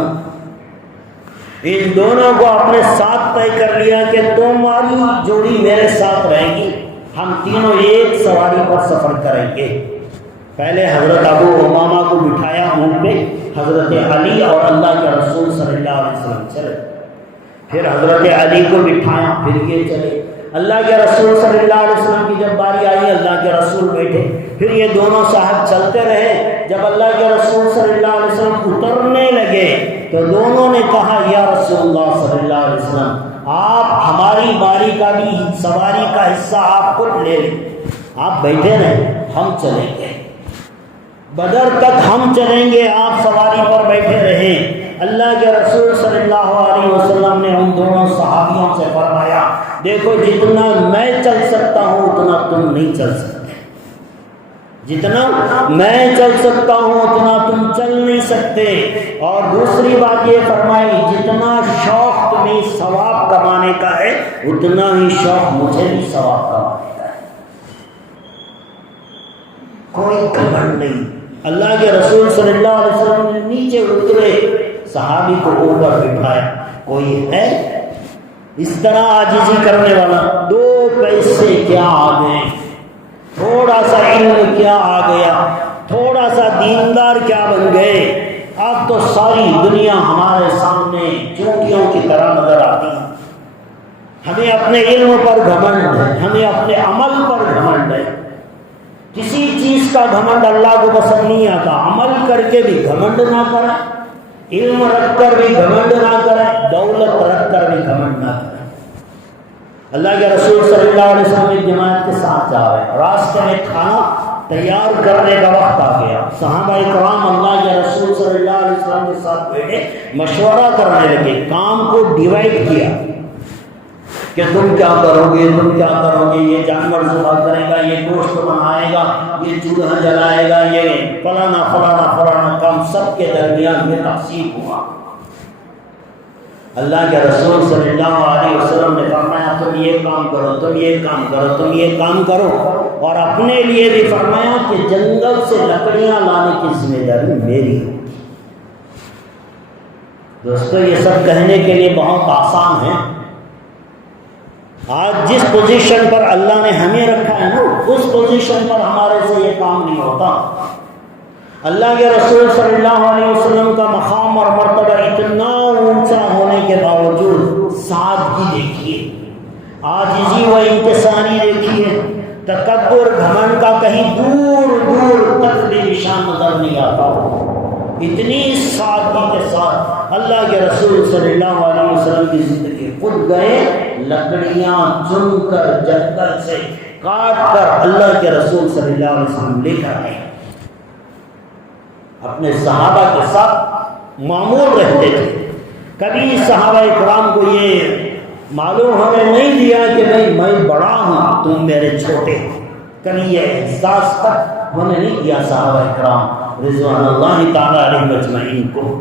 ان دونوں کو اپنے ساتھ طے کر لیا کہ تمہاری جوڑی میرے ساتھ رہے گی، ہم تینوں ایک سواری پر سفر کریں گے۔ پہلے حضرت ابو امامہ کو بٹھایا اونٹ پہ، حضرت علی اور اللہ کے رسول صلی اللہ علیہ وسلم چلے۔ پھر حضرت علی کو بٹھایا، پھر یہ چلے۔ اللہ کے رسول صلی اللہ علیہ وسلم کی جب باری آئی، اللہ کے رسول بیٹھے، پھر یہ دونوں صاحب چلتے رہے۔ جب اللہ کے رسول صلی اللہ علیہ وسلم اترنے لگے تو دونوں نے کہا یا رسول اللہ صلی اللہ علیہ وسلم، آپ ہماری باری کا بھی سواری کا حصہ آپ خود لے لیں، آپ بیٹھے رہیں، ہم چلیں گے بدر تک، ہم چلیں گے، آپ سواری پر بیٹھے رہیں۔ اللہ کے رسول صلی اللہ علیہ وسلم نے ان دونوں صحابیوں سے فرمایا، دیکھو جتنا میں چل سکتا ہوں اتنا تم نہیں چل سکتے، جتنا میں چل سکتا ہوں اتنا تم چل نہیں سکتے۔ اور دوسری بات یہ فرمائی، جتنا شوق تمہیں ثواب کمانے کا ہے اتنا ہی شوق مجھے بھی ثواب کمانے کا ہے، کوئی گھمنڈ نہیں۔ اللہ کے رسول صلی اللہ علیہ وسلم نے نیچے اترے، صحابی کو اوپر بٹھایا۔ کوئی ہے اس طرح عاجزی کرنے والا؟ 2 پیسے کیا آ گئے، تھوڑا سا علم کیا آ گیا، تھوڑا سا دیندار کیا بن گئے، اب تو ساری دنیا ہمارے سامنے چونٹیوں کی طرح نظر آتی ہے۔ ہمیں اپنے علم پر گھمنڈ ہے، ہمیں اپنے عمل پر گھمنڈ ہے۔ کسی چیز کا گھمنڈ اللہ کو پسند نہیں آتا۔ عمل کر کے بھی گھمنڈ نہ کریں، علم رکھ کر بھی گھمنڈ نہ کریں، دولت رکھ کر بھی گھمنڈ نہ کریں۔ اللہ کے رسول صلی اللہ علیہ وسلم ایک جماعت کے ساتھ جا رہے ہیں، راستے میں کھانا تیار کرنے کا وقت آ گیا۔ صحابہ کرام اللہ کے رسول صلی اللہ علیہ وسلم کے ساتھ بیٹھے مشورہ کرنے لگے، کام کو ڈیوائڈ کیا کہ تم کیا کرو گے، تم کیا کرو گے، یہ جانور ذبح کرے گا، یہ گوشت بنائے گا، یہ چولہا جلائے گا، یہ فلانا فلانا فلانا کام، سب کے درمیان میں تقسیم ہوا۔ اللہ کے رسول صلی اللہ علیہ وسلم نے فرمایا تم یہ کام کرو، تم یہ کام کرو، تم یہ کام کرو، اور اپنے لیے بھی فرمایا کہ جنگل سے لکڑیاں لانے کی ذمہ داری میری ہے۔ دوستو یہ سب کہنے کے لیے بہت آسان ہے، آج جس پوزیشن پر اللہ نے ہمیں رکھا ہے نا، اس پوزیشن پر ہمارے سے یہ کام نہیں ہوتا۔ اللہ کے رسول صلی اللہ علیہ وسلم کا مقام اور مرتبہ اتنا اونچا ہونے کے باوجود سادگی دیکھیے، عاجزی و انکساری دیکھیے، تکبر گھمنڈ کا کہیں دور دور تک بھی نشان نظر نہیں آتا۔ اتنی سادگی کے ساتھ اللہ کے رسول صلی اللہ علیہ وسلم کی زندگی، خود گئے لکڑیاں چن کر جنگل سے کاٹ کر اللہ کے رسول صلی اللہ علیہ وسلم لے کر آئے، اپنے صحابہ کے ساتھ معمول رہتے تھے۔ کبھی صحابہ کرام کو یہ معلوم ہمیں نہیں دیا کہ میں بڑا ہوں تم میرے چھوٹے، کبھی یہ احساس تک ہمیں نہیں دیا صحابہ کرام رضوان اللہ تعالی علیہ مجمعین کو۔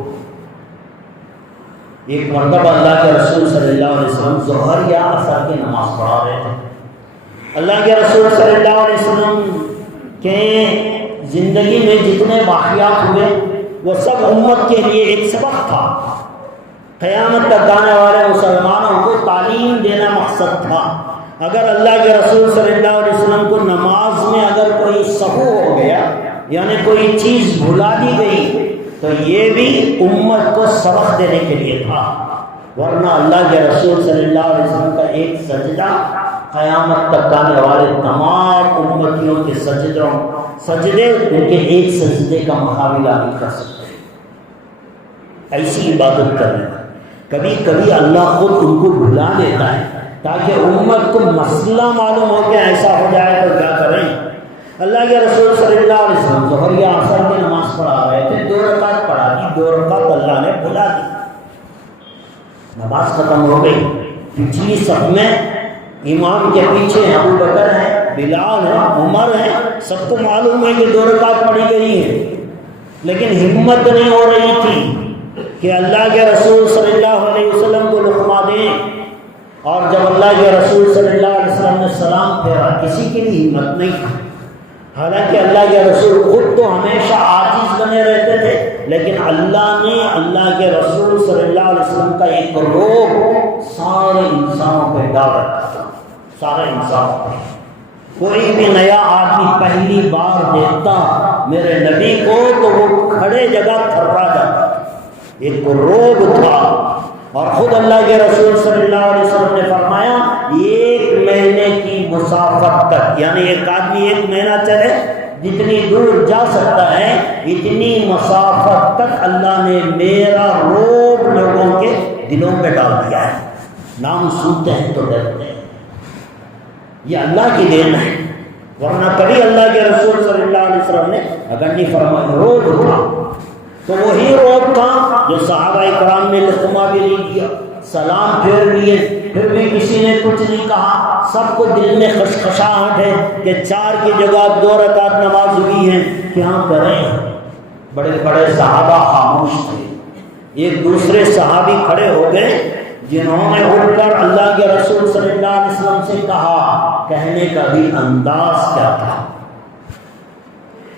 ایک مرتبہ اللہ کے رسول صلی اللہ علیہ وسلم ظہر یا عصر کی نماز پڑھا رہے تھے۔ اللہ کے رسول صلی اللہ علیہ وسلم کے زندگی میں جتنے واقعات ہوئے وہ سب امت کے لیے ایک سبق تھا، قیامت تک آنے والے مسلمانوں کو تعلیم دینا مقصد تھا۔ اگر اللہ کے رسول صلی اللہ علیہ وسلم کو نماز میں اگر کوئی سہو ہو گیا، یعنی کوئی چیز بھلا دی گئی، تو یہ بھی امت کو سبق دینے کے لیے تھا، ورنہ اللہ کے رسول صلی اللہ علیہ وسلم کا ایک سجدہ قیامت تک آنے والے تمام امتیوں کے سجدے ان کے ایک سجدے کا مقابلہ نہیں کر سکتے۔ ایسی عبادت کرنے کا کبھی کبھی اللہ خود ان کو بھلا دیتا ہے تاکہ امت کو مسئلہ معلوم ہو کہ ایسا ہو جائے تو کیا کریں۔ اللہ کے رسول صلی اللہ علیہ وسلم ظہر یا عصر کی نماز پڑھا رہے تھے، 2 رکعت پڑھا دی، 2 رکعت اللہ نے بھلا دی، نماز ختم ہو گئی۔ پچھلی صف میں امام کے پیچھے ابو بکر ہے، بلال ہے، عمر ہے، سب کو معلوم ہے کہ 2 رکعت پڑھی گئی ہے، لیکن ہمت نہیں ہو رہی تھی کہ اللہ کے رسول صلی اللہ علیہ وسلم کو لقمہ دیں۔ اور جب اللہ کے رسول صلی اللہ علیہ وسلم نے سلام پھیرا، کسی کی بھی ہمت نہیں تھی، حالانکہ اللہ کے رسول خود تو ہمیشہ عاجز بنے رہتے تھے، لیکن اللہ نے اللہ کے رسول صلی اللہ علیہ وسلم کا ایک روب سارے انسانوں پہ ڈال رکھا تھا، سارے انسانوں پہ۔ کوئی بھی نیا آدمی پہلی بار دیکھتا میرے نبی کو تو وہ کھڑے جگہ تھرا جاتا، ایک روب تھا۔ اور خود اللہ کے رسول صلی اللہ علیہ وسلم نے فرمایا 1 مہینے کی مسافت تک، یعنی ایک آدمی 1 مہینہ چلے جتنی دور جا سکتا ہے اتنی مسافت تک اللہ نے میرا روب لوگوں کے دلوں پہ ڈال دیا ہے، نام سنتے ہیں تو ڈرتے ہیں۔ یہ اللہ کی دین ہے، ورنہ کبھی اللہ کے رسول صلی اللہ علیہ وسلم نے اگر نہیں فرمایا روب تھا تو وہی روب تھا جو صحابہ کرام نے لقمہ بھی نہیں دیا، سلام پھیر لیے، پھر بھی کسی نے کچھ نہیں کہا، سب کو دل میں خشخشاہٹ ہے کہ 4 کی جگہ 2 رکعت نماز ہوئی ہے، کیا کریں؟ بڑے بڑے صحابہ خاموش تھے، ایک دوسرے صحابی کھڑے ہو گئے جنہوں نے اٹھ کر اللہ کے رسول صلی اللہ علیہ وسلم سے کہا، کہنے کا بھی انداز کیا تھا،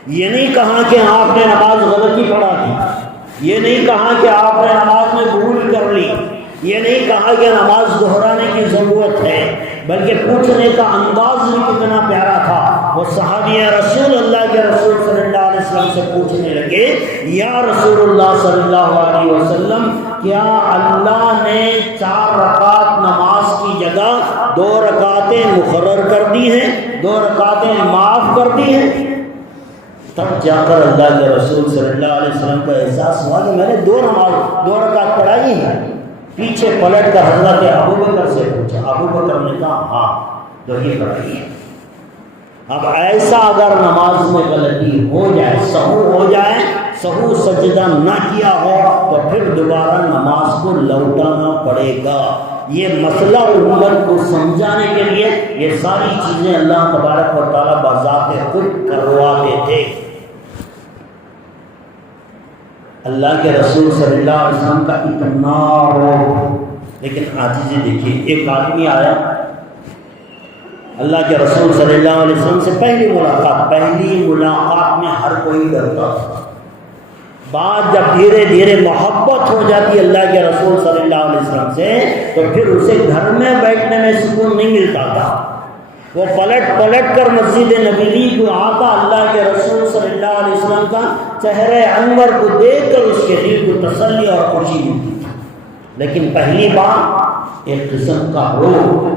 یہ نہیں کہا کہ آپ نے نماز غلطی پڑھا دی، یہ نہیں کہا کہ آپ نے نماز میں بھول کر لی، یہ نہیں کہا کہ نماز دہرانے کی ضرورت ہے، بلکہ پوچھنے کا انداز بھی کتنا پیارا تھا۔ وہ صحابی رسول اللہ کے رسول صلی اللہ علیہ وسلم سے پوچھنے لگے، یا رسول اللہ صلی اللہ علیہ وسلم، کیا اللہ نے 4 رکعت نماز کی جگہ 2 رکعتیں مقرر کر دی ہیں، 2 رکعتیں معاف کر دی ہیں؟ تب جا کر اللہ کے رسول صلی اللہ علیہ وسلم کا احساس ہوا کہ میں نے 2 رکعت پڑھائی ہیں۔ پیچھے پلٹ کر حضرت ابوبکر سے پوچھا، ابوبکر نے کہا ہاں 2 ہی پڑھائی ہے۔ اب ایسا اگر نماز میں غلطی ہو جائے، سہو ہو جائے، سہو سجدہ نہ کیا ہو تو پھر دوبارہ نماز کو لوٹانا پڑے گا۔ یہ مسئلہ امت کو سمجھانے کے لیے یہ ساری چیزیں اللہ تبارک و تعالیٰ بذات خود کرواتے تھے۔ اللہ کے رسول صلی اللہ علیہ وسلم کا اتنا روب، لیکن عاجزی دیکھیے، ایک آدمی آیا اللہ کے رسول صلی اللہ علیہ وسلم سے پہلی ملاقات میں ہر کوئی ڈرتا تھا، بات جب دھیرے دھیرے محبت ہو جاتی اللہ کے رسول صلی اللہ علیہ وسلم سے تو پھر اسے گھر میں بیٹھنے میں سکون نہیں ملتا تھا، وہ پلٹ کر مسجد نبوی کو آتا، اللہ کے رسول صلی اللہ علیہ وسلم کا چہرے انور کو دیکھ کر اس کے دل کو تسلی اور خوشی ملتی تھی۔ لیکن پہلی بار ایک قسم کا روب،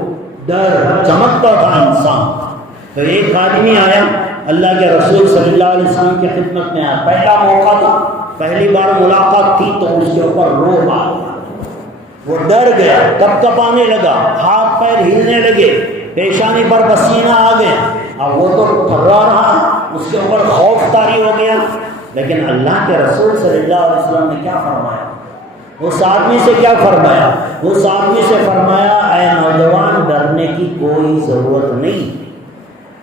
ڈر چمکتا تھا انسان۔ تو ایک آدمی آیا اللہ کے رسول صلی اللہ علیہ وسلم کی خدمت میں آیا، پہلا موقع تھا، پہلی بار ملاقات تھی تو اس کے اوپر روب آ گیا، وہ ڈر گیا، کپکپانے لگا، ہاتھ پیر ہلنے لگے، پیشانی پر پسینہ آ گیا، اب وہ تو تھرا رہا، اس کے اوپر خوف طاری ہو گیا۔ لیکن اللہ کے رسول صلی اللہ علیہ وسلم نے کیا فرمایا؟ اس آدمی سے کیا فرمایا؟ اس آدمی سے فرمایا، اے نوجوان ڈرنے کی کوئی ضرورت نہیں،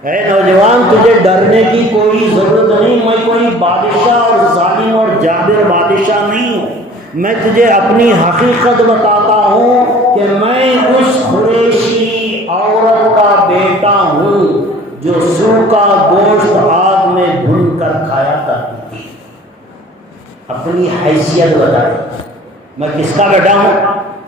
اے نوجوان تجھے ڈرنے کی کوئی ضرورت نہیں، میں کوئی بادشاہ اور ظالم اور جابر بادشاہ نہیں ہوں، میں تجھے اپنی حقیقت بتاتا ہوں کہ میں اس قریشی عورت کا بیٹا ہوں جو سوکھا گوشت آگ میں بھون کر کھایا کرتی تھی۔ اپنی حیثیت بتائی، میں کس کا بیٹا ہوں؟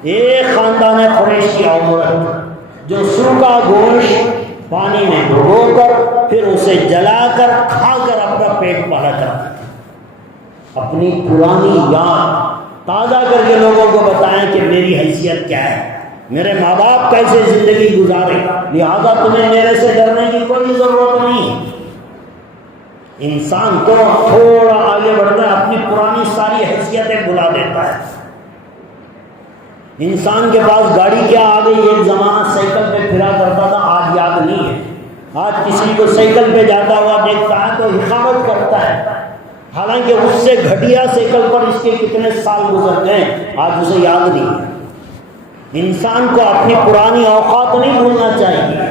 ایک خاندان قریشی عورت جو سوکھا گوشت پانی میں ڈبو کر پھر اسے جلا کر کھا کر اپنا پیٹ پالا کرتی تھی۔ اپنی پرانی یاد تازہ کر کے لوگوں کو بتائیں کہ میری حیثیت کیا ہے، میرے ماں باپ کیسے زندگی گزارے، لہذا تمہیں میرے سے ڈرنے کی کوئی ضرورت نہیں۔ انسان تو تھوڑا آگے بڑھتا ہے، اپنی پرانی ساری حیثیتیں بلا دیتا ہے۔ انسان کے پاس گاڑی کیا آ گئی، ایک زمانہ سائیکل پہ پھرا کرتا تھا، آج یاد نہیں ہے۔ آج کسی کو سائیکل پہ جاتا ہوا دیکھتا ہے تو حقارت کرتا ہے، حالانکہ اس سے گھٹیا سائیکل پر اس کے کتنے سال گزر گئے، آج اسے یاد نہیں ہے۔ انسان کو اپنی پرانی اوقات نہیں بھولنا چاہیے،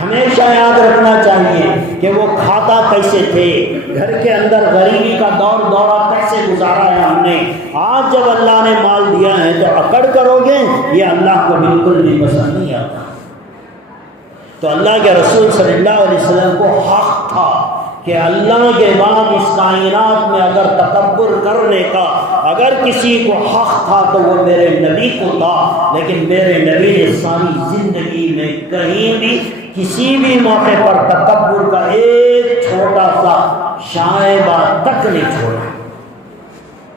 ہمیشہ یاد رکھنا چاہیے کہ وہ کھاتا کیسے تھے، گھر کے اندر غریبی کا دور دورہ کیسے گزارا ہے ہم نے۔ آج جب اللہ نے مال دیا ہے تو اکڑ کرو گے، یہ اللہ کو بالکل بھی پسند نہیں آتا۔ تو اللہ کے رسول صلی اللہ علیہ وسلم کو حق تھا کہ اللہ کے بعد اس کائنات میں اگر تکبر کرنے کا اگر کسی کو حق تھا تو وہ میرے نبی کو تھا، لیکن میرے نبی نے ساری زندگی میں کہیں بھی کسی بھی موقع پر تکبر کا ایک چھوٹا سا شائبہ تک نہیں چھوڑا۔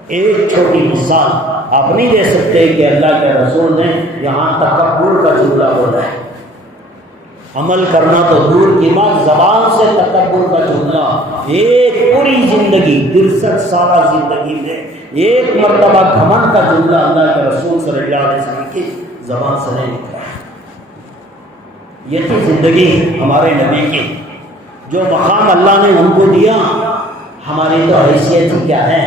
ایک چھوٹی مثال، آپ نہیں دے سکتے کہ اللہ کے رسول نے یہاں تکبر کا جملہ بولا ہے۔ عمل کرنا تو دور کی بات، زبان سے تکبر کا جملہ ایک پوری زندگی 63 سالہ زندگی میں ایک مرتبہ گھمنڈ کا جملہ اللہ کے رسول صلی اللہ علیہ وسلم کی زبان سے نہیں نکلا۔ یہ تھی زندگی ہمارے نبی کی، جو مقام اللہ نے ان کو دیا، ہماری تو حیثیت ہی کیا ہے؟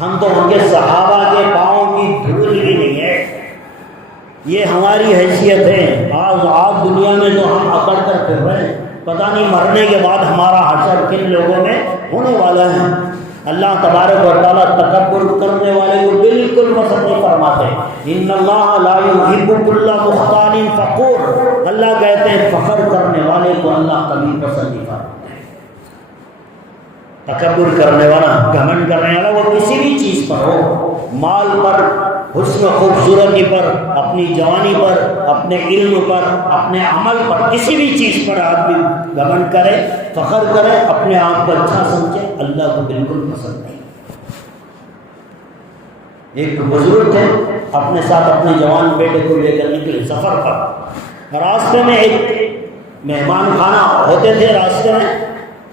ہم تو ان کے صحابہ کے پاؤں کی دھول بھی نہیں ہے۔ یہ ہماری حیثیت ہے۔ آج دنیا میں تو ہم اکڑ کر پھر رہے ہیں، پتہ نہیں مرنے کے بعد ہمارا حشر کن لوگوں میں ہونے والا ہے۔ اللہ تبارک و تعالیٰ تکبر کرنے والے کو بالکل پسند نہیں فرماتے۔ ان اللہ لا یحب کل مختال فخور، اللہ کہتے ہیں فخر کرنے والے کو اللہ کبھی پسند نہیں فرماتے۔ تکبر کرنے والا، گھمنڈ کرنے والا، وہ کسی بھی چیز پر ہو، مال پر، حسن و خوبصورتی پر، اپنی جوانی پر، اپنے علم پر، اپنے عمل پر، کسی بھی چیز پر آدمی گھمنڈ کرے، فخر کرے، اپنے آپ کو اچھا سمجھے، اللہ کو بالکل پسند نہیں۔ ایک بزرگ تھے، اپنے ساتھ اپنے جوان بیٹے کو لے کر نکلے سفر پر۔ راستے میں ایک مہمان خانہ ہوتے تھے، راستے میں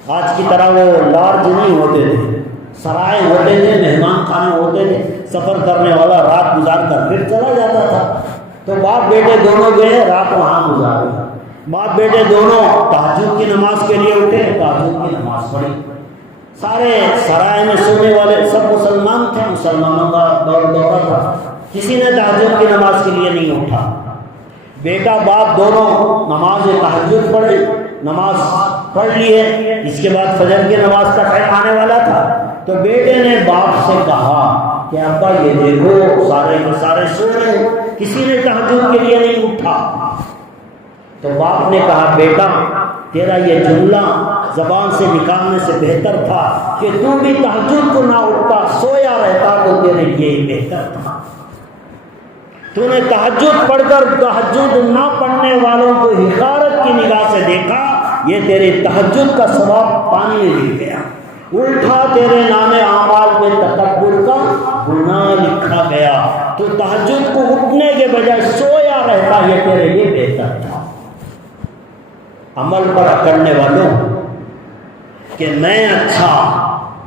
آج کی طرح وہ لارج نہیں ہوتے تھے، سرائے ہوتے تھے، مہمان خانے ہوتے تھے۔ سفر کرنے والا رات گزار کر پھر چلا جاتا تھا۔ تو باپ بیٹے دونوں گئے، رات وہاں گزارے۔ باپ بیٹے دونوں تہجد کی نماز کے لیے اٹھے، تہجد کی نماز پڑھی۔ سارے سرائے میں سونے والے سب مسلمان تھے، مسلمانوں کا دورہ تھا، کسی نے تہجد کی نماز کے لیے نہیں اٹھا۔ بیٹا باپ دونوں نماز تہجد پڑھی، نماز پڑھ لی ہے، اس کے بعد فجر کی نماز کا ٹائم آنے والا تھا۔ تو بیٹے نے باپ سے کہا کہ ابا یہ دیکھو سارے کے سارے سو رہے ہیں، کسی نے تہجد کے لیے نہیں اٹھا۔ تو باپ نے کہا بیٹا تیرا یہ جملہ زبان سے نکالنے سے بہتر تھا کہ تو بھی تہجد کو نہ اٹھتا، سویا رہتا تو تیرے لیے ہی بہتر تھا۔ تو نے تہجد پڑھ کر تہجد نہ پڑھنے والوں کو حقارت کی نگاہ سے دیکھا، یہ تیرے تہجد کا ثواب پانی میں گر گیا، الٹا تیرے نام اعمال میں تکبر کا گناہ لکھا گیا۔ تو تہجد کو اٹھنے کے بجائے سویا رہتا، یہ تیرے لیے بہتر تھا۔ عمل پر اکڑنے والوں کہ میں اچھا،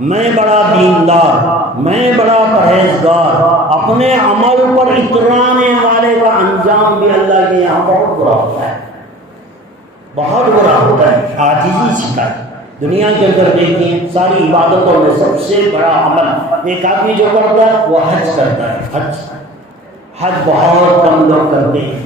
میں بڑا دیندار، میں بڑا پرہیزگار، اپنے عمل پر اترانے والے کا انجام بھی اللہ کے یہاں بہت برا ہوتا ہے، بہت برا ہوتا ہے۔ عاجزی سکھائے۔ دنیا کے اندر دیکھیں ساری عبادتوں میں سب سے بڑا عمل ایک آدمی جو کرتا ہے وہ حج کرتا ہے۔ حج بہت کم لوگ کرتے ہیں،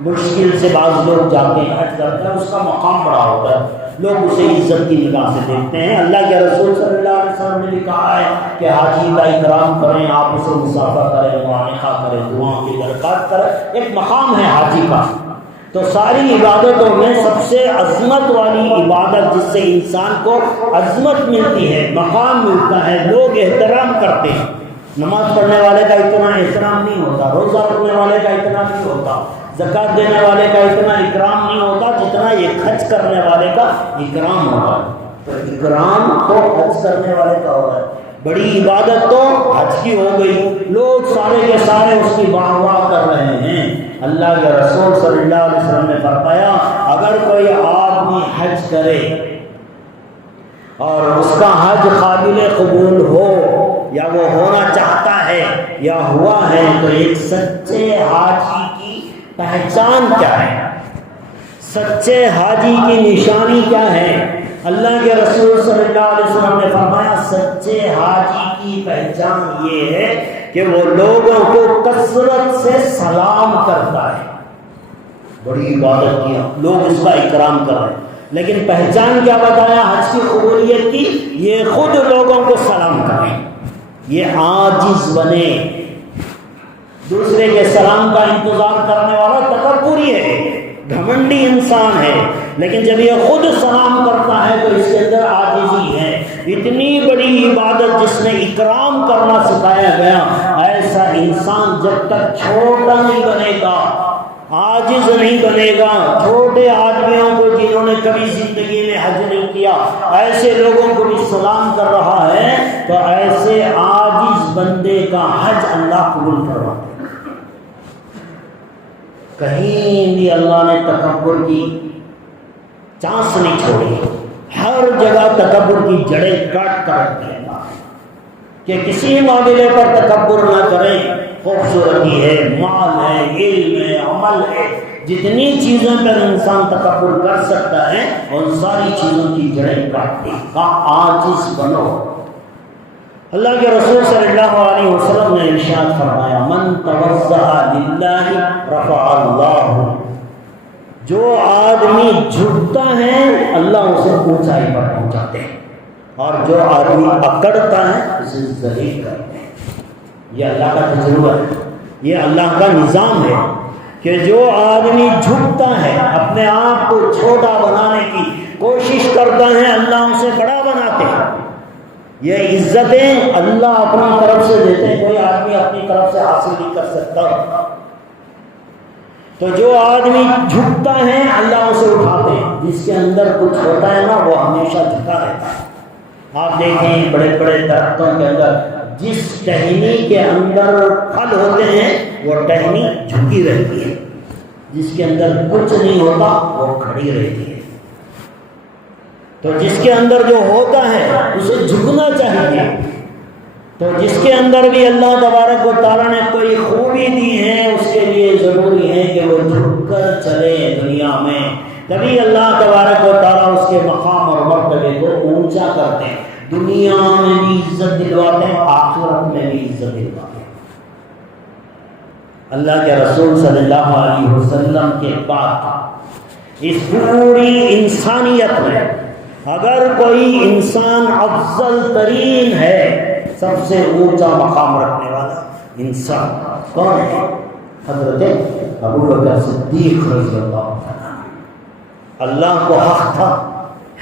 مشکل سے بعض لوگ جاتے ہیں، حج کرتے ہیں، اس کا مقام بڑا ہوتا ہے، لوگ اسے عزت کی نگاہ سے دیکھتے ہیں۔ اللہ کے رسول صلی اللہ علیہ وسلم نے کہا ہے کہ حاجی کا اکرام کریں، آپ اسے مسافہ کریں، معانقہ کریں، دعاؤں کی درخواست کریں، ایک مقام ہے حاجی کا۔ تو ساری عبادتوں میں سب سے عظمت والی عبادت جس سے انسان کو عظمت ملتی ہے، مقام ملتا ہے، لوگ احترام کرتے ہیں۔ نماز پڑھنے والے کا اتنا احترام نہیں ہوتا، روزہ رکھنے والے کا اتنا نہیں ہوتا، زکوٰۃ دینے والے کا اتنا اکرام نہیں ہوتا جتنا یہ حج کرنے والے کا اکرام ہوتا ہے۔ تو اکرام تو حج کرنے والے کا ہوتا ہے۔ بڑی عبادت تو حج کی ہو گئی، لوگ سارے کے سارے اس کی واہ واہ کر رہے ہیں۔ اللہ کے رسول صلی اللہ علیہ وسلم نے فرمایا اگر کوئی آدمی حج کرے اور اس کا حج قابل قبول ہو یا وہ ہونا چاہتا ہے یا ہوا ہے، تو ایک سچے حاجی کی پہچان کیا ہے، سچے حاجی کی نشانی کیا ہے؟ اللہ کے رسول صلی اللہ علیہ وسلم نے فرمایا سچے حاجی کی پہچان یہ ہے کہ وہ لوگوں کو کثرت سے سلام کرتا ہے۔ بڑی عبادت کیا، لوگ اس کا اکرام کر رہے ہیں، لیکن پہچان کیا بتایا حج کی قبولیت کی؟ یہ خود لوگوں کو سلام کرے، یہ عاجز بنے، دوسرے کے سلام کا انتظار کرنے والا تکبری ہے، گھمنڈی انسان ہے، لیکن جب یہ خود سلام کرتا ہے تو اس کے اندر عاجزی ہے۔ اتنی بڑی عبادت جس میں اکرام کرنا سکھایا گیا، ایسا انسان جب تک چھوٹا نہیں بنے گا، عاجز نہیں بنے گا، چھوٹے آدمیوں کو جنہوں نے کبھی زندگی میں حج نہیں کیا، ایسے لوگوں کو بھی سلام کر رہا ہے، تو ایسے عاجز بندے کا حج اللہ قبول کرواتے ہیں۔ کہیں بھی اللہ نے تکبر کی چانس نہیں چھوڑی، ہر جگہ تکبر کی جڑیں کاٹ کر رکھی ہے کہ کسی معاملے پر تکبر نہ کریں۔ خوبصورتی ہے، مال ہے، علم ہے، عمل ہے، جتنی چیزوں پر انسان تکبر کر سکتا ہے ان ساری چیزوں کی جڑیں کاٹ دی، عاجز بنو۔ اللہ کے رسول صلی اللہ علیہ وسلم نے ارشاد فرمایا، من توضأ للہ رفع اللہ، جو آدمی جھکتا ہے اللہ اسے اونچائی پر پہنچاتے ہیں، اور جو آدمی اکڑتا ہے اسے ذلیل کرتے ہیں۔ یہ اللہ کا تجربہ ہے، یہ اللہ کا نظام ہے کہ جو آدمی جھکتا ہے، اپنے آپ کو چھوٹا بنانے کی کوشش کرتا ہے، اللہ اسے بڑا بناتے ہیں۔ یہ عزتیں اللہ اپنی طرف سے دیتے ہیں، کوئی آدمی اپنی طرف سے حاصل نہیں کر سکتا۔ تو جو آدمی جھکتا ہے اللہ اسے اٹھاتے ہیں، جس کے اندر کچھ ہوتا ہے نا وہ ہمیشہ جھکا رہتا ہے۔ آپ دیکھیں بڑے بڑے درختوں کے اندر جس ٹہنی کے اندر پھل ہوتے ہیں وہ ٹہنی جھکی رہتی ہے، جس کے اندر کچھ نہیں ہوتا وہ کھڑی رہتی ہے۔ تو جس کے اندر جو ہوتا ہے اسے جھکنا چاہیے۔ تو جس کے اندر بھی اللہ تبارک و تعالیٰ نے کوئی خوبی دی ہے اس کے لیے ضروری ہے کہ وہ جھک کر چلے دنیا میں، تبھی اللہ تبارک و تعالیٰ اس کے مقام اور مرتبے کو اونچا کرتے ہیں، دنیا میں بھی عزت دلواتے ہیں، آخرت میں بھی عزت دلواتے ہیں۔ اللہ کے رسول صلی اللہ علیہ وسلم کے بعد اس پوری انسانیت میں اگر کوئی انسان افضل ترین ہے، سب سے اونچا مقام رکھنے والا انسان کون ہے؟ حضرت ابوبکر صدیق رضی اللہ عنہ۔ اللہ کو حق تھا،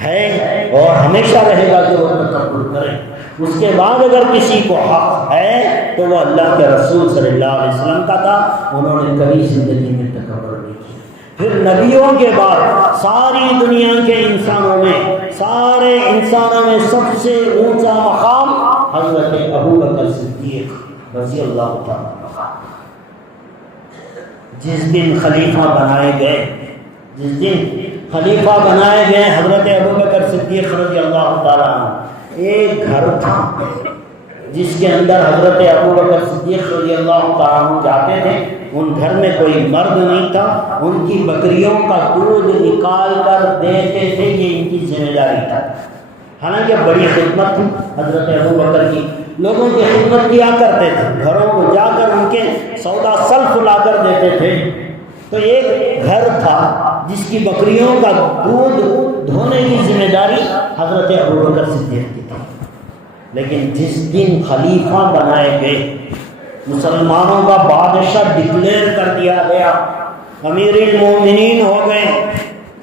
ہے اور ہمیشہ رہے گا کہ وہ تکبر کرے۔ اس کے بعد اگر کسی کو حق ہے تو وہ اللہ کے رسول صلی اللہ علیہ وسلم کا تھا، انہوں نے کبھی زندگی میں تکبر نہیں کیا۔ پھر نبیوں کے بعد ساری دنیا کے انسانوں میں، سارے انسانوں میں سب سے اونچا مقام حضرت ابوبکر صدیق رضی اللہ تعالیٰ عنہ۔ جس دن خلیفہ بنائے گئے حضرت ابوبکر صدیق رضی اللہ تعالیٰ عنہ، ایک گھر تھا جس کے اندر حضرت ابوبکر صدیق رضی اللہ تعالیٰ عنہ جاتے تھے، ان گھر میں کوئی مرد نہیں تھا، ان کی بکریوں کا دودھ نکال کر دیتے تھے، یہ ان کی ذمہ داری تھا۔ حالانکہ بڑی خدمت تھی حضرت ابوبکر کی، لوگوں کی خدمت کیا کرتے تھے، گھروں کو جا کر ان کے سودا سلف لا کر دیتے تھے۔ تو ایک گھر تھا جس کی بکریوں کا دودھ دھونے کی ذمہ داری حضرت ابوبکر صدیق کی تھی۔ لیکن جس دن خلیفہ بنائے گئے، مسلمانوں کا بادشاہ ڈکلیئر کر دیا گیا، امیر المومنین ہو گئے،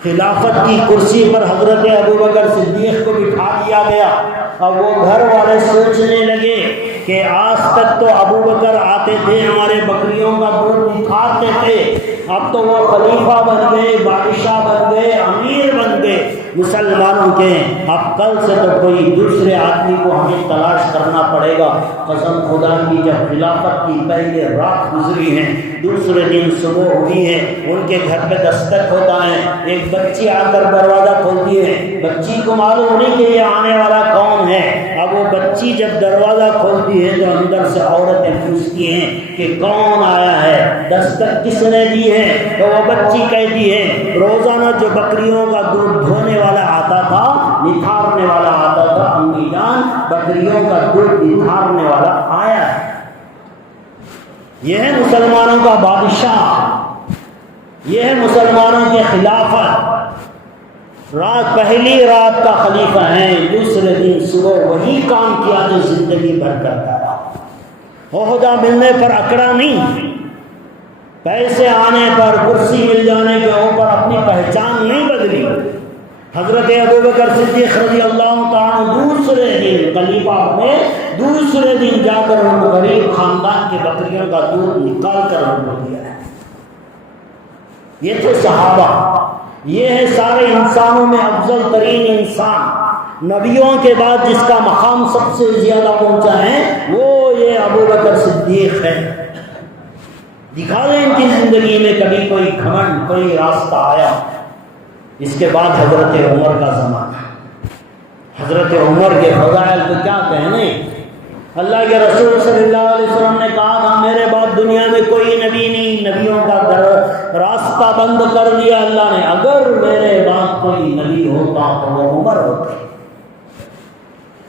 خلافت کی کرسی پر حضرت ابوبکر صدیق کو بٹھا دیا گیا۔ اب وہ گھر والے سوچنے لگے کہ آج تک تو ابوبکر آتے تھے، ہمارے بکریوں کا دودھ نکھارتے تھے، اب تو وہ خلیفہ بن گئے، بادشاہ بن گئے، امیر بن گئے مسلمانوں کے، اب کل سے تو کوئی دوسرے آدمی کو ہمیں تلاش کرنا پڑے گا۔ قسم خدا کی، جب خلافت کی پہلے رات گزری ہے، دوسرے دن صبح ہوئی ہے، ان کے گھر پہ دستک ہوتا ہے، ایک بچی آ کر دروازہ کھولتی ہے، بچی کو معلوم نہیں کہ یہ آنے والا کون ہے۔ اب وہ بچی جب دروازہ کھولتی ہے تو اندر سے عورتیں پوچھتی ہیں کہ کون آیا ہے، دستک کس نے دی ہے؟ تو وہ بچی کہتی ہے روزانہ جو بکریوں کا دودھ دھونے والا آتا تھا، نتھارنے والا آتا تھا، امی جان بکریوں کا دودھ نتھارنے والا آیا ہے۔ یہ ہے مسلمانوں کا بادشاہ، یہ ہے مسلمانوں کے خلافت۔ پہلی رات کا خلیفہ ہے، دوسرے دن صبح وہی کام کیا جو زندگی بھر کرتا رہا۔ عہدہ ملنے پر اکڑا نہیں، پیسے آنے پر، کرسی مل جانے کے اوپر اپنی پہچان نہیں بدلی۔ حضرت ابوبکر صدیق رضی اللہ تعالیٰ دوسرے دن خلیفہ میں دوسرے دن جا کر ان غریب خاندان کے بکریوں کا دودھ نکال کر ان کو دیا ہے۔ یہ تھے صحابہ، یہ ہے سارے انسانوں میں افضل ترین انسان، نبیوں کے بعد جس کا مقام سب سے زیادہ پہنچا ہے وہ یہ ابو بکر صدیق ہے۔ دکھا دیں ان کی زندگی میں کبھی کوئی گھمنڈ، کوئی راستہ آیا۔ اس کے بعد حضرت عمر کا زمانہ، حضرت عمر کے فضائل تو کیا کہنے۔ اللہ کے رسول صلی اللہ علیہ وسلم نے کہا تھا میرے بعد دنیا میں کوئی نبی نہیں، نبیوں کا راستہ بند کر دیا اللہ نے، اگر میرے بعد کوئی نبی ہوتا تو وہ عمر ہوتے،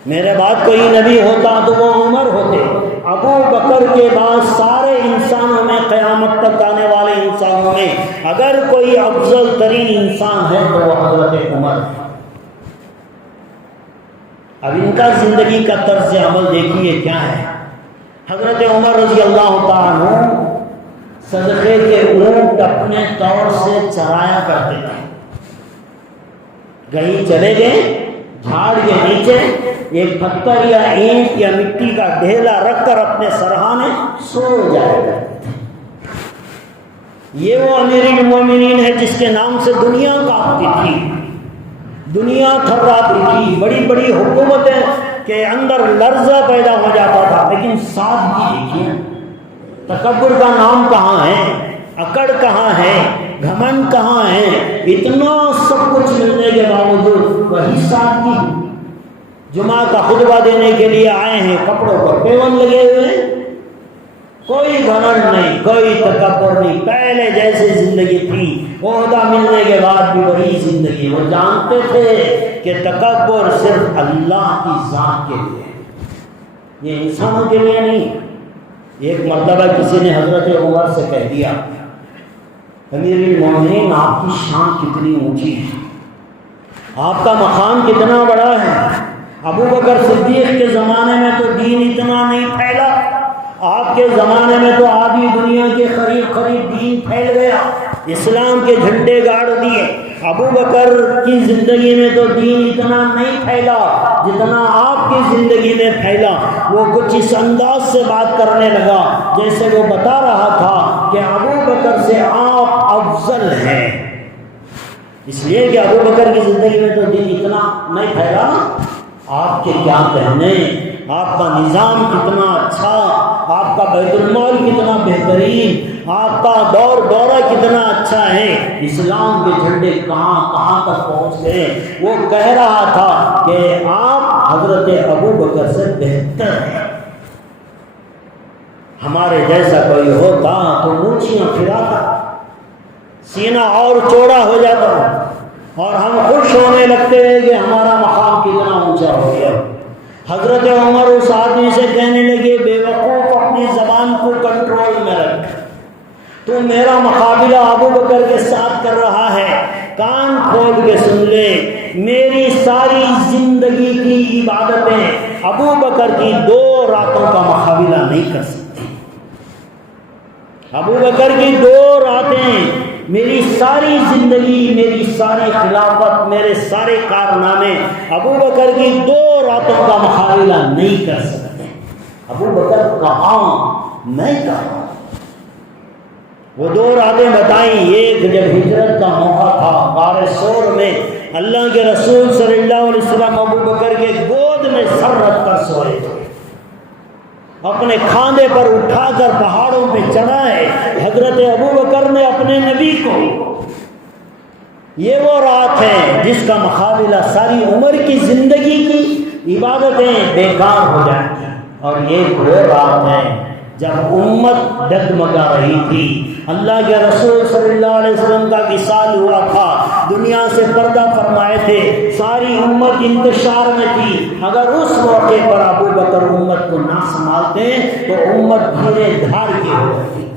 میرے بعد کوئی نبی ہوتا تو وہ عمر ہوتے۔ ابو بکر کے بعد سارے انسانوں میں، قیامت تک آنے والے انسانوں میں اگر کوئی افضل ترین انسان ہے تو وہ حضرت عمر ہے۔ اب ان کا زندگی کا طرز عمل دیکھیے کیا ہے۔ حضرت عمر رضی اللہ تعالیٰ عنہ صدقے کے اونٹ اپنے طور سے چرایا کرتے تھے۔ کہیں چلے گئے، جھاڑ کے نیچے ایک پتھر یا اینٹ یا مٹی کا ڈھیلا رکھ کر اپنے سرہانے سو جایا کرتے تھے۔ یہ وہ امیر المومنین ہے جس کے نام سے دنیا کانپتی تھی، دنیا تھراتی تھی، بڑی بڑی حکومتیں کے اندر لرزہ پیدا ہو جاتا تھا، لیکن سادگی دیکھیے، تکبر کا نام کہاں ہے، اکڑ کہاں ہے، گھمنڈ کہاں ہے، اتنا سب کچھ ملنے کے باوجود وہی سادگی۔ جمعہ کا خطبہ دینے کے لیے آئے ہیں، کپڑوں پر پیون لگے ہوئے ہیں، کوئی گھمنڈ نہیں، کوئی تکبر نہیں، پہلے جیسے زندگی تھی، عہدہ ملنے کے بعد بھی وہی زندگی۔ وہ جانتے تھے کہ تکبر صرف اللہ کی ذات کے لیے، یہ انسانوں کے لیے نہیں۔ ایک مرتبہ کسی نے حضرت عمر سے کہہ دیا امیر المومنین آپ کی شان کتنی اونچی ہے، آپ کا مقام کتنا بڑا ہے۔ ابو بکر صدیق کے زمانے میں تو دین اتنا نہیں پھیلا، آپ کے زمانے میں تو آدھی دنیا کے قریب دین پھیل گیا، اسلام کے جھنڈے گاڑ دیے۔ ابو بکر کی زندگی میں تو دین اتنا نہیں پھیلا جتنا آپ کی زندگی میں پھیلا۔ وہ کچھ اس انداز سے بات کرنے لگا جیسے وہ بتا رہا تھا کہ ابو بکر سے آپ افضل ہیں، اس لیے کہ ابو بکر کی زندگی میں تو دین اتنا نہیں پھیلا۔ آپ کے کیا کہنے، آپ کا نظام کتنا اچھا، آپ کا بیت المال کتنا بہترین، آپ کا دورہ کتنا اچھا ہے، اسلام کے جھنڈے کہاں کہاں تک پہنچ گئے۔ وہ کہہ رہا تھا کہ آپ حضرت ابو بکر سے بہتر ہیں، ہمارے جیسا کوئی ہوتا تو مونچھیاں پھراتا، سینہ اور چوڑا ہو جاتا اور ہم خوش ہونے لگتے ہیں کہ ہمارا مقام کتنا اونچا ہو گیا۔ حضرت عمر اس آدمی سے کہنے لگے بے وقوف، اپنی زبان کو کنٹرول میں رکھ، تو میرا مقابلہ ابو بکر کے ساتھ کر رہا ہے، کان کھول کے سن لے، میری ساری زندگی کی عبادتیں ابو بکر کی 2 راتوں کا مقابلہ نہیں کر سکتی۔ ابو بکر کی 2 راتیں، میری ساری زندگی، میری ساری خلافت، میرے سارے کارنامے ابو بکر کی 2 راتوں کا مقابلہ نہیں کر سکتے۔ ابو بکر کہاں، میں کہاں۔ وہ 2 راتیں بتائیں، ایک جب ہجرت کا موقع تھا، غار ثور میں اللہ کے رسول صلی اللہ علیہ وسلم ابو بکر کے گود میں سر رکھ کر سوئے تھے، اپنے کھاندے پر اٹھا کر پہاڑوں پہ چڑھائے حضرت ابو بکر نے اپنے نبی کو۔ یہ وہ رات ہے جس کا مقابلہ ساری عمر کی زندگی کی عبادتیں بیکار ہو جائیں گی، اور یہ وہ رات ہے جب امت ڈگمگا رہی تھی، اللہ کے رسول صلی اللہ علیہ وسلم کا وصال ہوا تھا، دنیا سے پردہ فرمائے تھے، ساری امت انتشار میں تھی۔ اگر اس موقع پر ابو بکر امت کو نہ سنبھالتے تو امت دھیرے دھار کی ہو جاتی۔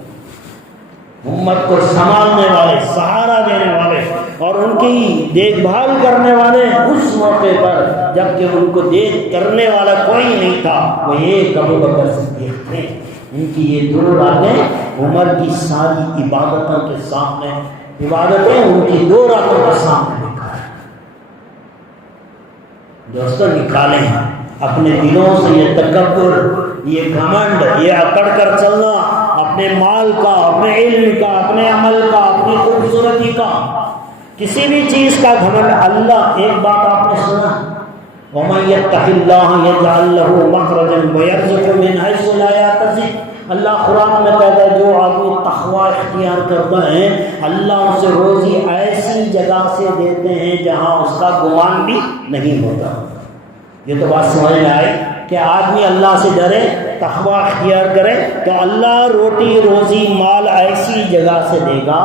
امت کو سنبھالنے والے، سہارا دینے والے اور ان کی دیکھ بھال کرنے والے اس موقع پر جبکہ ان کو دیکھ کرنے والا کوئی نہیں تھا، وہ ایک ابو بکر صدیق تھے۔ ان کی یہ 2 راتیں عمر کی ساری عبادتوں کے سامنے، عبادتیں ان کی 2 راتوں کے سامنے نکالیں۔ دوستوں نکالیں اپنے دلوں سے یہ تکبر، یہ گھمنڈ، یہ اکڑ کر چلنا اپنے مال کا، اپنے علم کا، اپنے عمل کا، اپنی خوبصورتی کا، کسی بھی چیز کا گھمنڈ اللہ، ایک بات آپ نے سنا، وَمَن يَتَّقِ اللَّهَ يَجْعَل لَّهُ مَخْرَجًا وَيَرْزُقْهُ مِنْ حَيْثُ لَا يَحْتَسِبُ۔ اللہ قرآن میں کہتا ہے جو آدمی تقوی اختیار کرتا ہے اللہ اسے روزی ایسی جگہ سے دیتے ہیں جہاں اس کا گمان بھی نہیں ہوتا۔ یہ تو بات سمجھ میں آئی کہ آدمی اللہ سے ڈرے، تقوی اختیار کرے تو اللہ روٹی روزی مال ایسی جگہ سے دے گا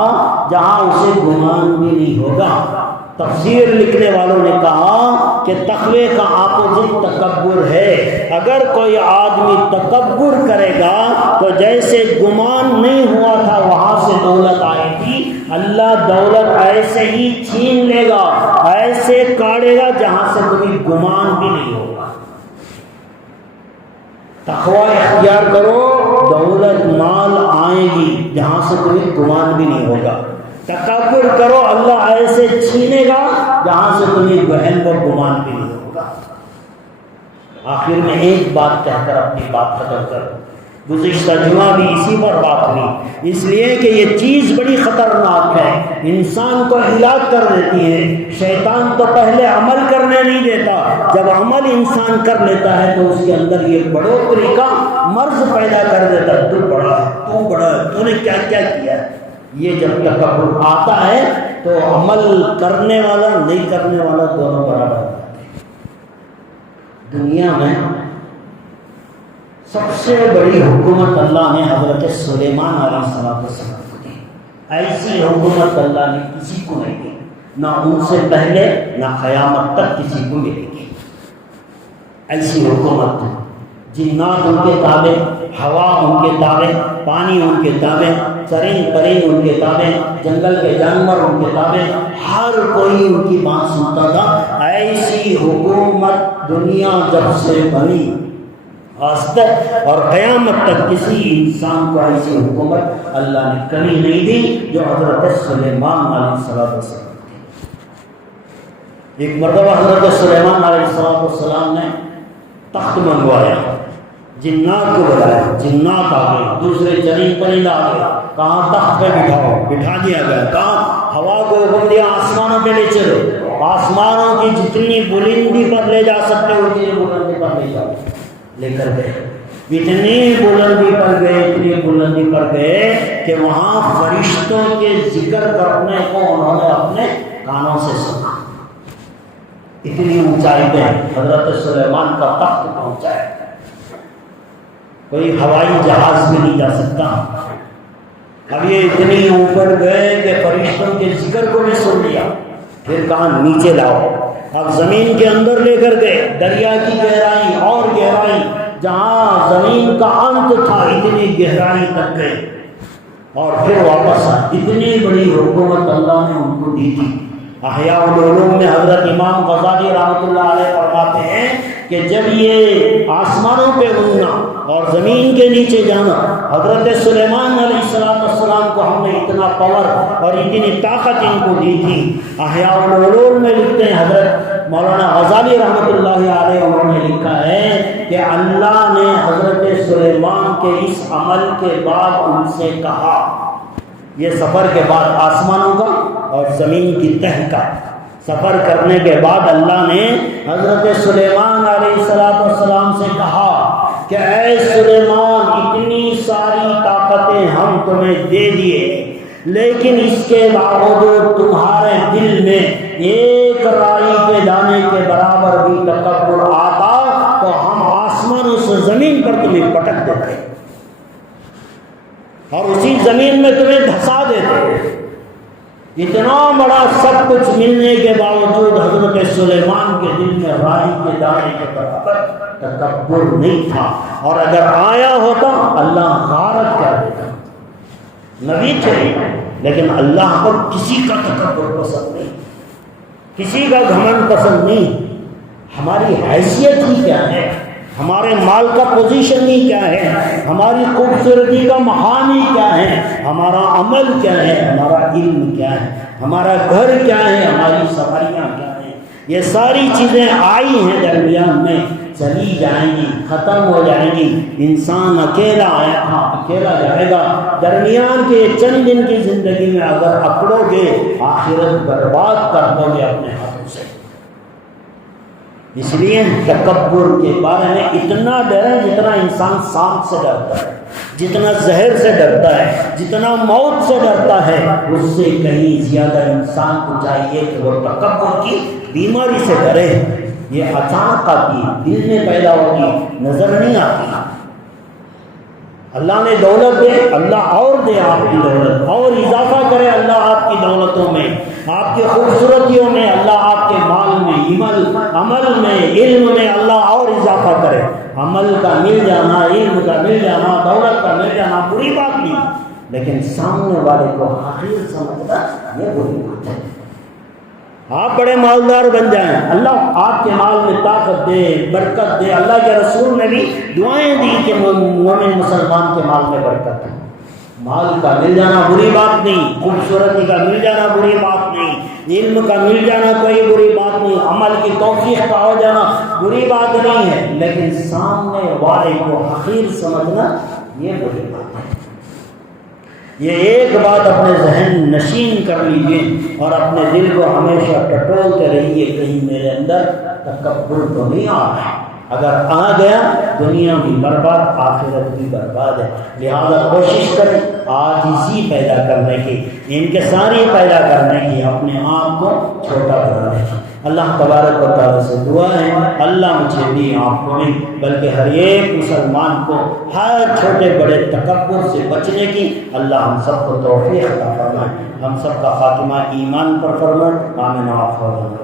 جہاں اسے گمان بھی نہیں ہوگا۔ تفسیر لکھنے والوں نے کہا کہ تقوی کا اپوزٹ تکبر ہے۔ اگر کوئی آدمی تکبر کرے گا تو جیسے گمان نہیں ہوا تھا وہاں سے دولت آئی تھی، اللہ دولت ایسے ہی چھین لے گا، ایسے کاٹے گا جہاں سے کبھی گمان بھی نہیں ہوگا۔ تقوی اختیار کرو، دولت مال آئے گی جہاں سے کوئی گمان بھی نہیں ہوگا۔ تکبر کرو، اللہ ایسے چھینے گا جہاں سے تمہیں وہم و گمان بھی نہیں ہوگا۔ آخر میں ایک بات کہہ کر اپنی بات ختم کروں، گزشتہ جمعہ بھی اسی پر بات ہوئی، اس لیے کہ یہ چیز بڑی خطرناک ہے، انسان کو ہلاک کر دیتی ہے۔ شیطان تو پہلے عمل کرنے نہیں دیتا، جب عمل انسان کر لیتا ہے تو اس کے اندر یہ بڑھوتری کا مرض پیدا کر دیتا ہے، تو بڑا ہے، تو بڑا ہے، تو نے کیا کیا کیا ہے۔ یہ جب تکبر آتا ہے تو عمل کرنے والا نہیں کرنے والا دونوں برابر ہوتے ہیں۔ دنیا میں سب سے بڑی حکومت اللہ نے حضرت سلیمان علیہ السلام کو دی۔ ایسی حکومت اللہ نے کسی کو نہیں دی، نہ ان سے پہلے نہ قیامت تک کسی کو ملے گی۔ ایسی حکومت، جنات ان کے تابع، ہوا ان کے تابع، پانی ان کے تابع، چرند پرند ان کے تابع، جنگل کے جانور ان کے تابع، ہر کوئی ان کی بات سنتا تھا۔ ایسی حکومت دنیا جب سے بنی آج تک اور قیامت تک کسی انسان کو ایسی حکومت اللہ نے کبھی نہیں دی جو حضرت سلیمان علیہ السلام تھی۔ ایک مرتبہ حضرت سلیمان علیہ السلام نے تخت منگوایا، جنات کو بلایا، جنات آ گئے، دوسرے چرند پرند آ گئے، کہاں تخت پہ بٹھاؤ، بٹھا دیا گیا، کہاں ہوا کو حکم دیا آسمانوں پہ لے چلو، آسمانوں کی جتنی بلندی پر لے جا سکتے ہو اتنی بلندی پر لے جاؤ، لے کر گئے، اتنی بلندی پر گئے، اتنی بلندی پر گئے کہ وہاں فرشتوں کے ذکر کرنے کو انہوں نے اپنے کانوں سے سنا۔ اتنی اونچائی پہ حضرت سلیمان کا تخت پہنچا ہے، کوئی ہوائی جہاز بھی نہیں جا سکتا۔ اب یہ اتنی اوپر گئے کہ فرشتوں کے ذکر کو بھی سن لیا، پھر کہاں نیچے لاؤ، اب زمین کے اندر لے کر گئے، دریا کی گہرائی اور گہرائی، جہاں زمین کا انت تھا اتنی گہرائی تک گئے اور پھر واپس آئے۔ اتنی بڑی حکومت اللہ نے ان کو دی تھی۔ احیاء العلوم میں حضرت امام غزالی رحمۃ اللہ علیہ فرماتے ہیں کہ جب یہ آسمانوں پہ اڑنا اور زمین کے نیچے جانا، حضرت سلیمان علیہ السلام کو ہم نے اتنا پاور اور اتنی طاقت ان کو دی تھی۔ احیاء العلوم میں لکھتے ہیں حضرت مولانا غزالی رحمۃ اللہ علیہ، انہوں نے لکھا ہے کہ اللہ نے حضرت سلیمان کے اس عمل کے بعد ان سے کہا، یہ سفر کے بعد آسمانوں کا اور زمین کی تہ کا سفر کرنے کے بعد اللہ نے حضرت سلیمان علیہ السلام سے کہا کہ اے سلیمان، اتنی ساری طاقتیں ہم تمہیں دے دیے، لیکن اس کے باوجود تمہارے دل میں ایک رائی کے دانے کے برابر بھی تکبر آتا تو ہم آسمانوں سے زمین پر تمہیں پٹک دیتے اور اسی زمین میں تمہیں دھسا دیتے۔ اتنا بڑا سب کچھ ملنے کے باوجود حضرت سلیمان کے دل میں رائی کے دانے کے برابر تکبر نہیں تھا، اور اگر آیا ہوتا اللہ غارت کر دیتا۔ نبی تھے لیکن اللہ کو کسی کا تکبر پسند نہیں، کسی کا گھمنڈ پسند نہیں۔ ہماری حیثیت ہی کیا ہے، ہمارے مال کا پوزیشن ہی کیا ہے، ہماری خوبصورتی کا مقام ہی کیا ہے، ہمارا عمل کیا ہے، ہمارا علم کیا ہے، ہمارا گھر کیا ہے، ہماری سواریاں کیا ہیں، یہ ساری چیزیں آئی ہیں درمیان میں چلی جائیں گی، ختم ہو جائیں گی۔ انسان اکیلا آیا تھا، اکیلا جائے گا۔ درمیان کے چند دن کی زندگی میں اگر اکڑو گے، آخرت برباد کر دو گے اپنے ہاتھوں سے۔ اس لیے تکبر کے بارے میں اتنا ڈریں جتنا انسان سانپ سے ڈرتا ہے، جتنا زہر سے ڈرتا ہے، جتنا موت سے ڈرتا ہے، اس سے کہیں زیادہ انسان کو چاہیے کہ وہ تکبر کی بیماری سے ڈرے۔ یہ اچانک آتی ہے، دل میں پیدا ہوتی، نظر نہیں آتی۔ اللہ نے دولت دے، اللہ اور دے آپ کی دولت، اور اضافہ کرے اللہ آپ کی دولتوں میں، آپ کی خوبصورتیوں میں، اللہ آپ کے مال میں، عمل میں، علم میں اللہ اور اضافہ کرے۔ عمل کا مل جانا، علم کا مل جانا، دولت کا مل جانا بری بات نہیں، لیکن سامنے والے کو حقیر سمجھنا یہ بری بات ہے۔ آپ بڑے مالدار بن جائیں، اللہ آپ کے مال میں طاقت دے، برکت دے۔ اللہ کے رسول نے بھی دعائیں دی کہ مومن مسلمان کے مال میں برکت ہے۔ مال کا مل جانا بری بات نہیں، خوبصورتی کا مل جانا بری بات نہیں، علم کا مل جانا کوئی بری بات نہیں، عمل کی توفیق کا ہو جانا بری بات نہیں ہے، لیکن سامنے والے کو حقیر سمجھنا یہ بری بات ہے۔ یہ ایک بات اپنے ذہن نشین کر لیجیے اور اپنے دل کو ہمیشہ ٹٹولتے رہیے، کہیں میرے اندر تکبر تو نہیں آ رہا۔ اگر آ گیا دنیا بھی برباد، آخرت بھی برباد ہے۔ لہذا کوشش کریں عاجزی پیدا کرنے کی، انکساری پیدا کرنے کی، اپنے آپ کو چھوٹا بنانے کی۔ اللہ تبارک و تعالیٰ سے دعا ہے اللہ مجھے بھی، آپ کو نہیں بلکہ ہر ایک مسلمان کو ہر چھوٹے بڑے تکبر سے بچنے کی اللہ ہم سب کو توفیق عطا فرمائے، ہم سب کا خاتمہ ایمان پر فرمائے۔ آمین آمین۔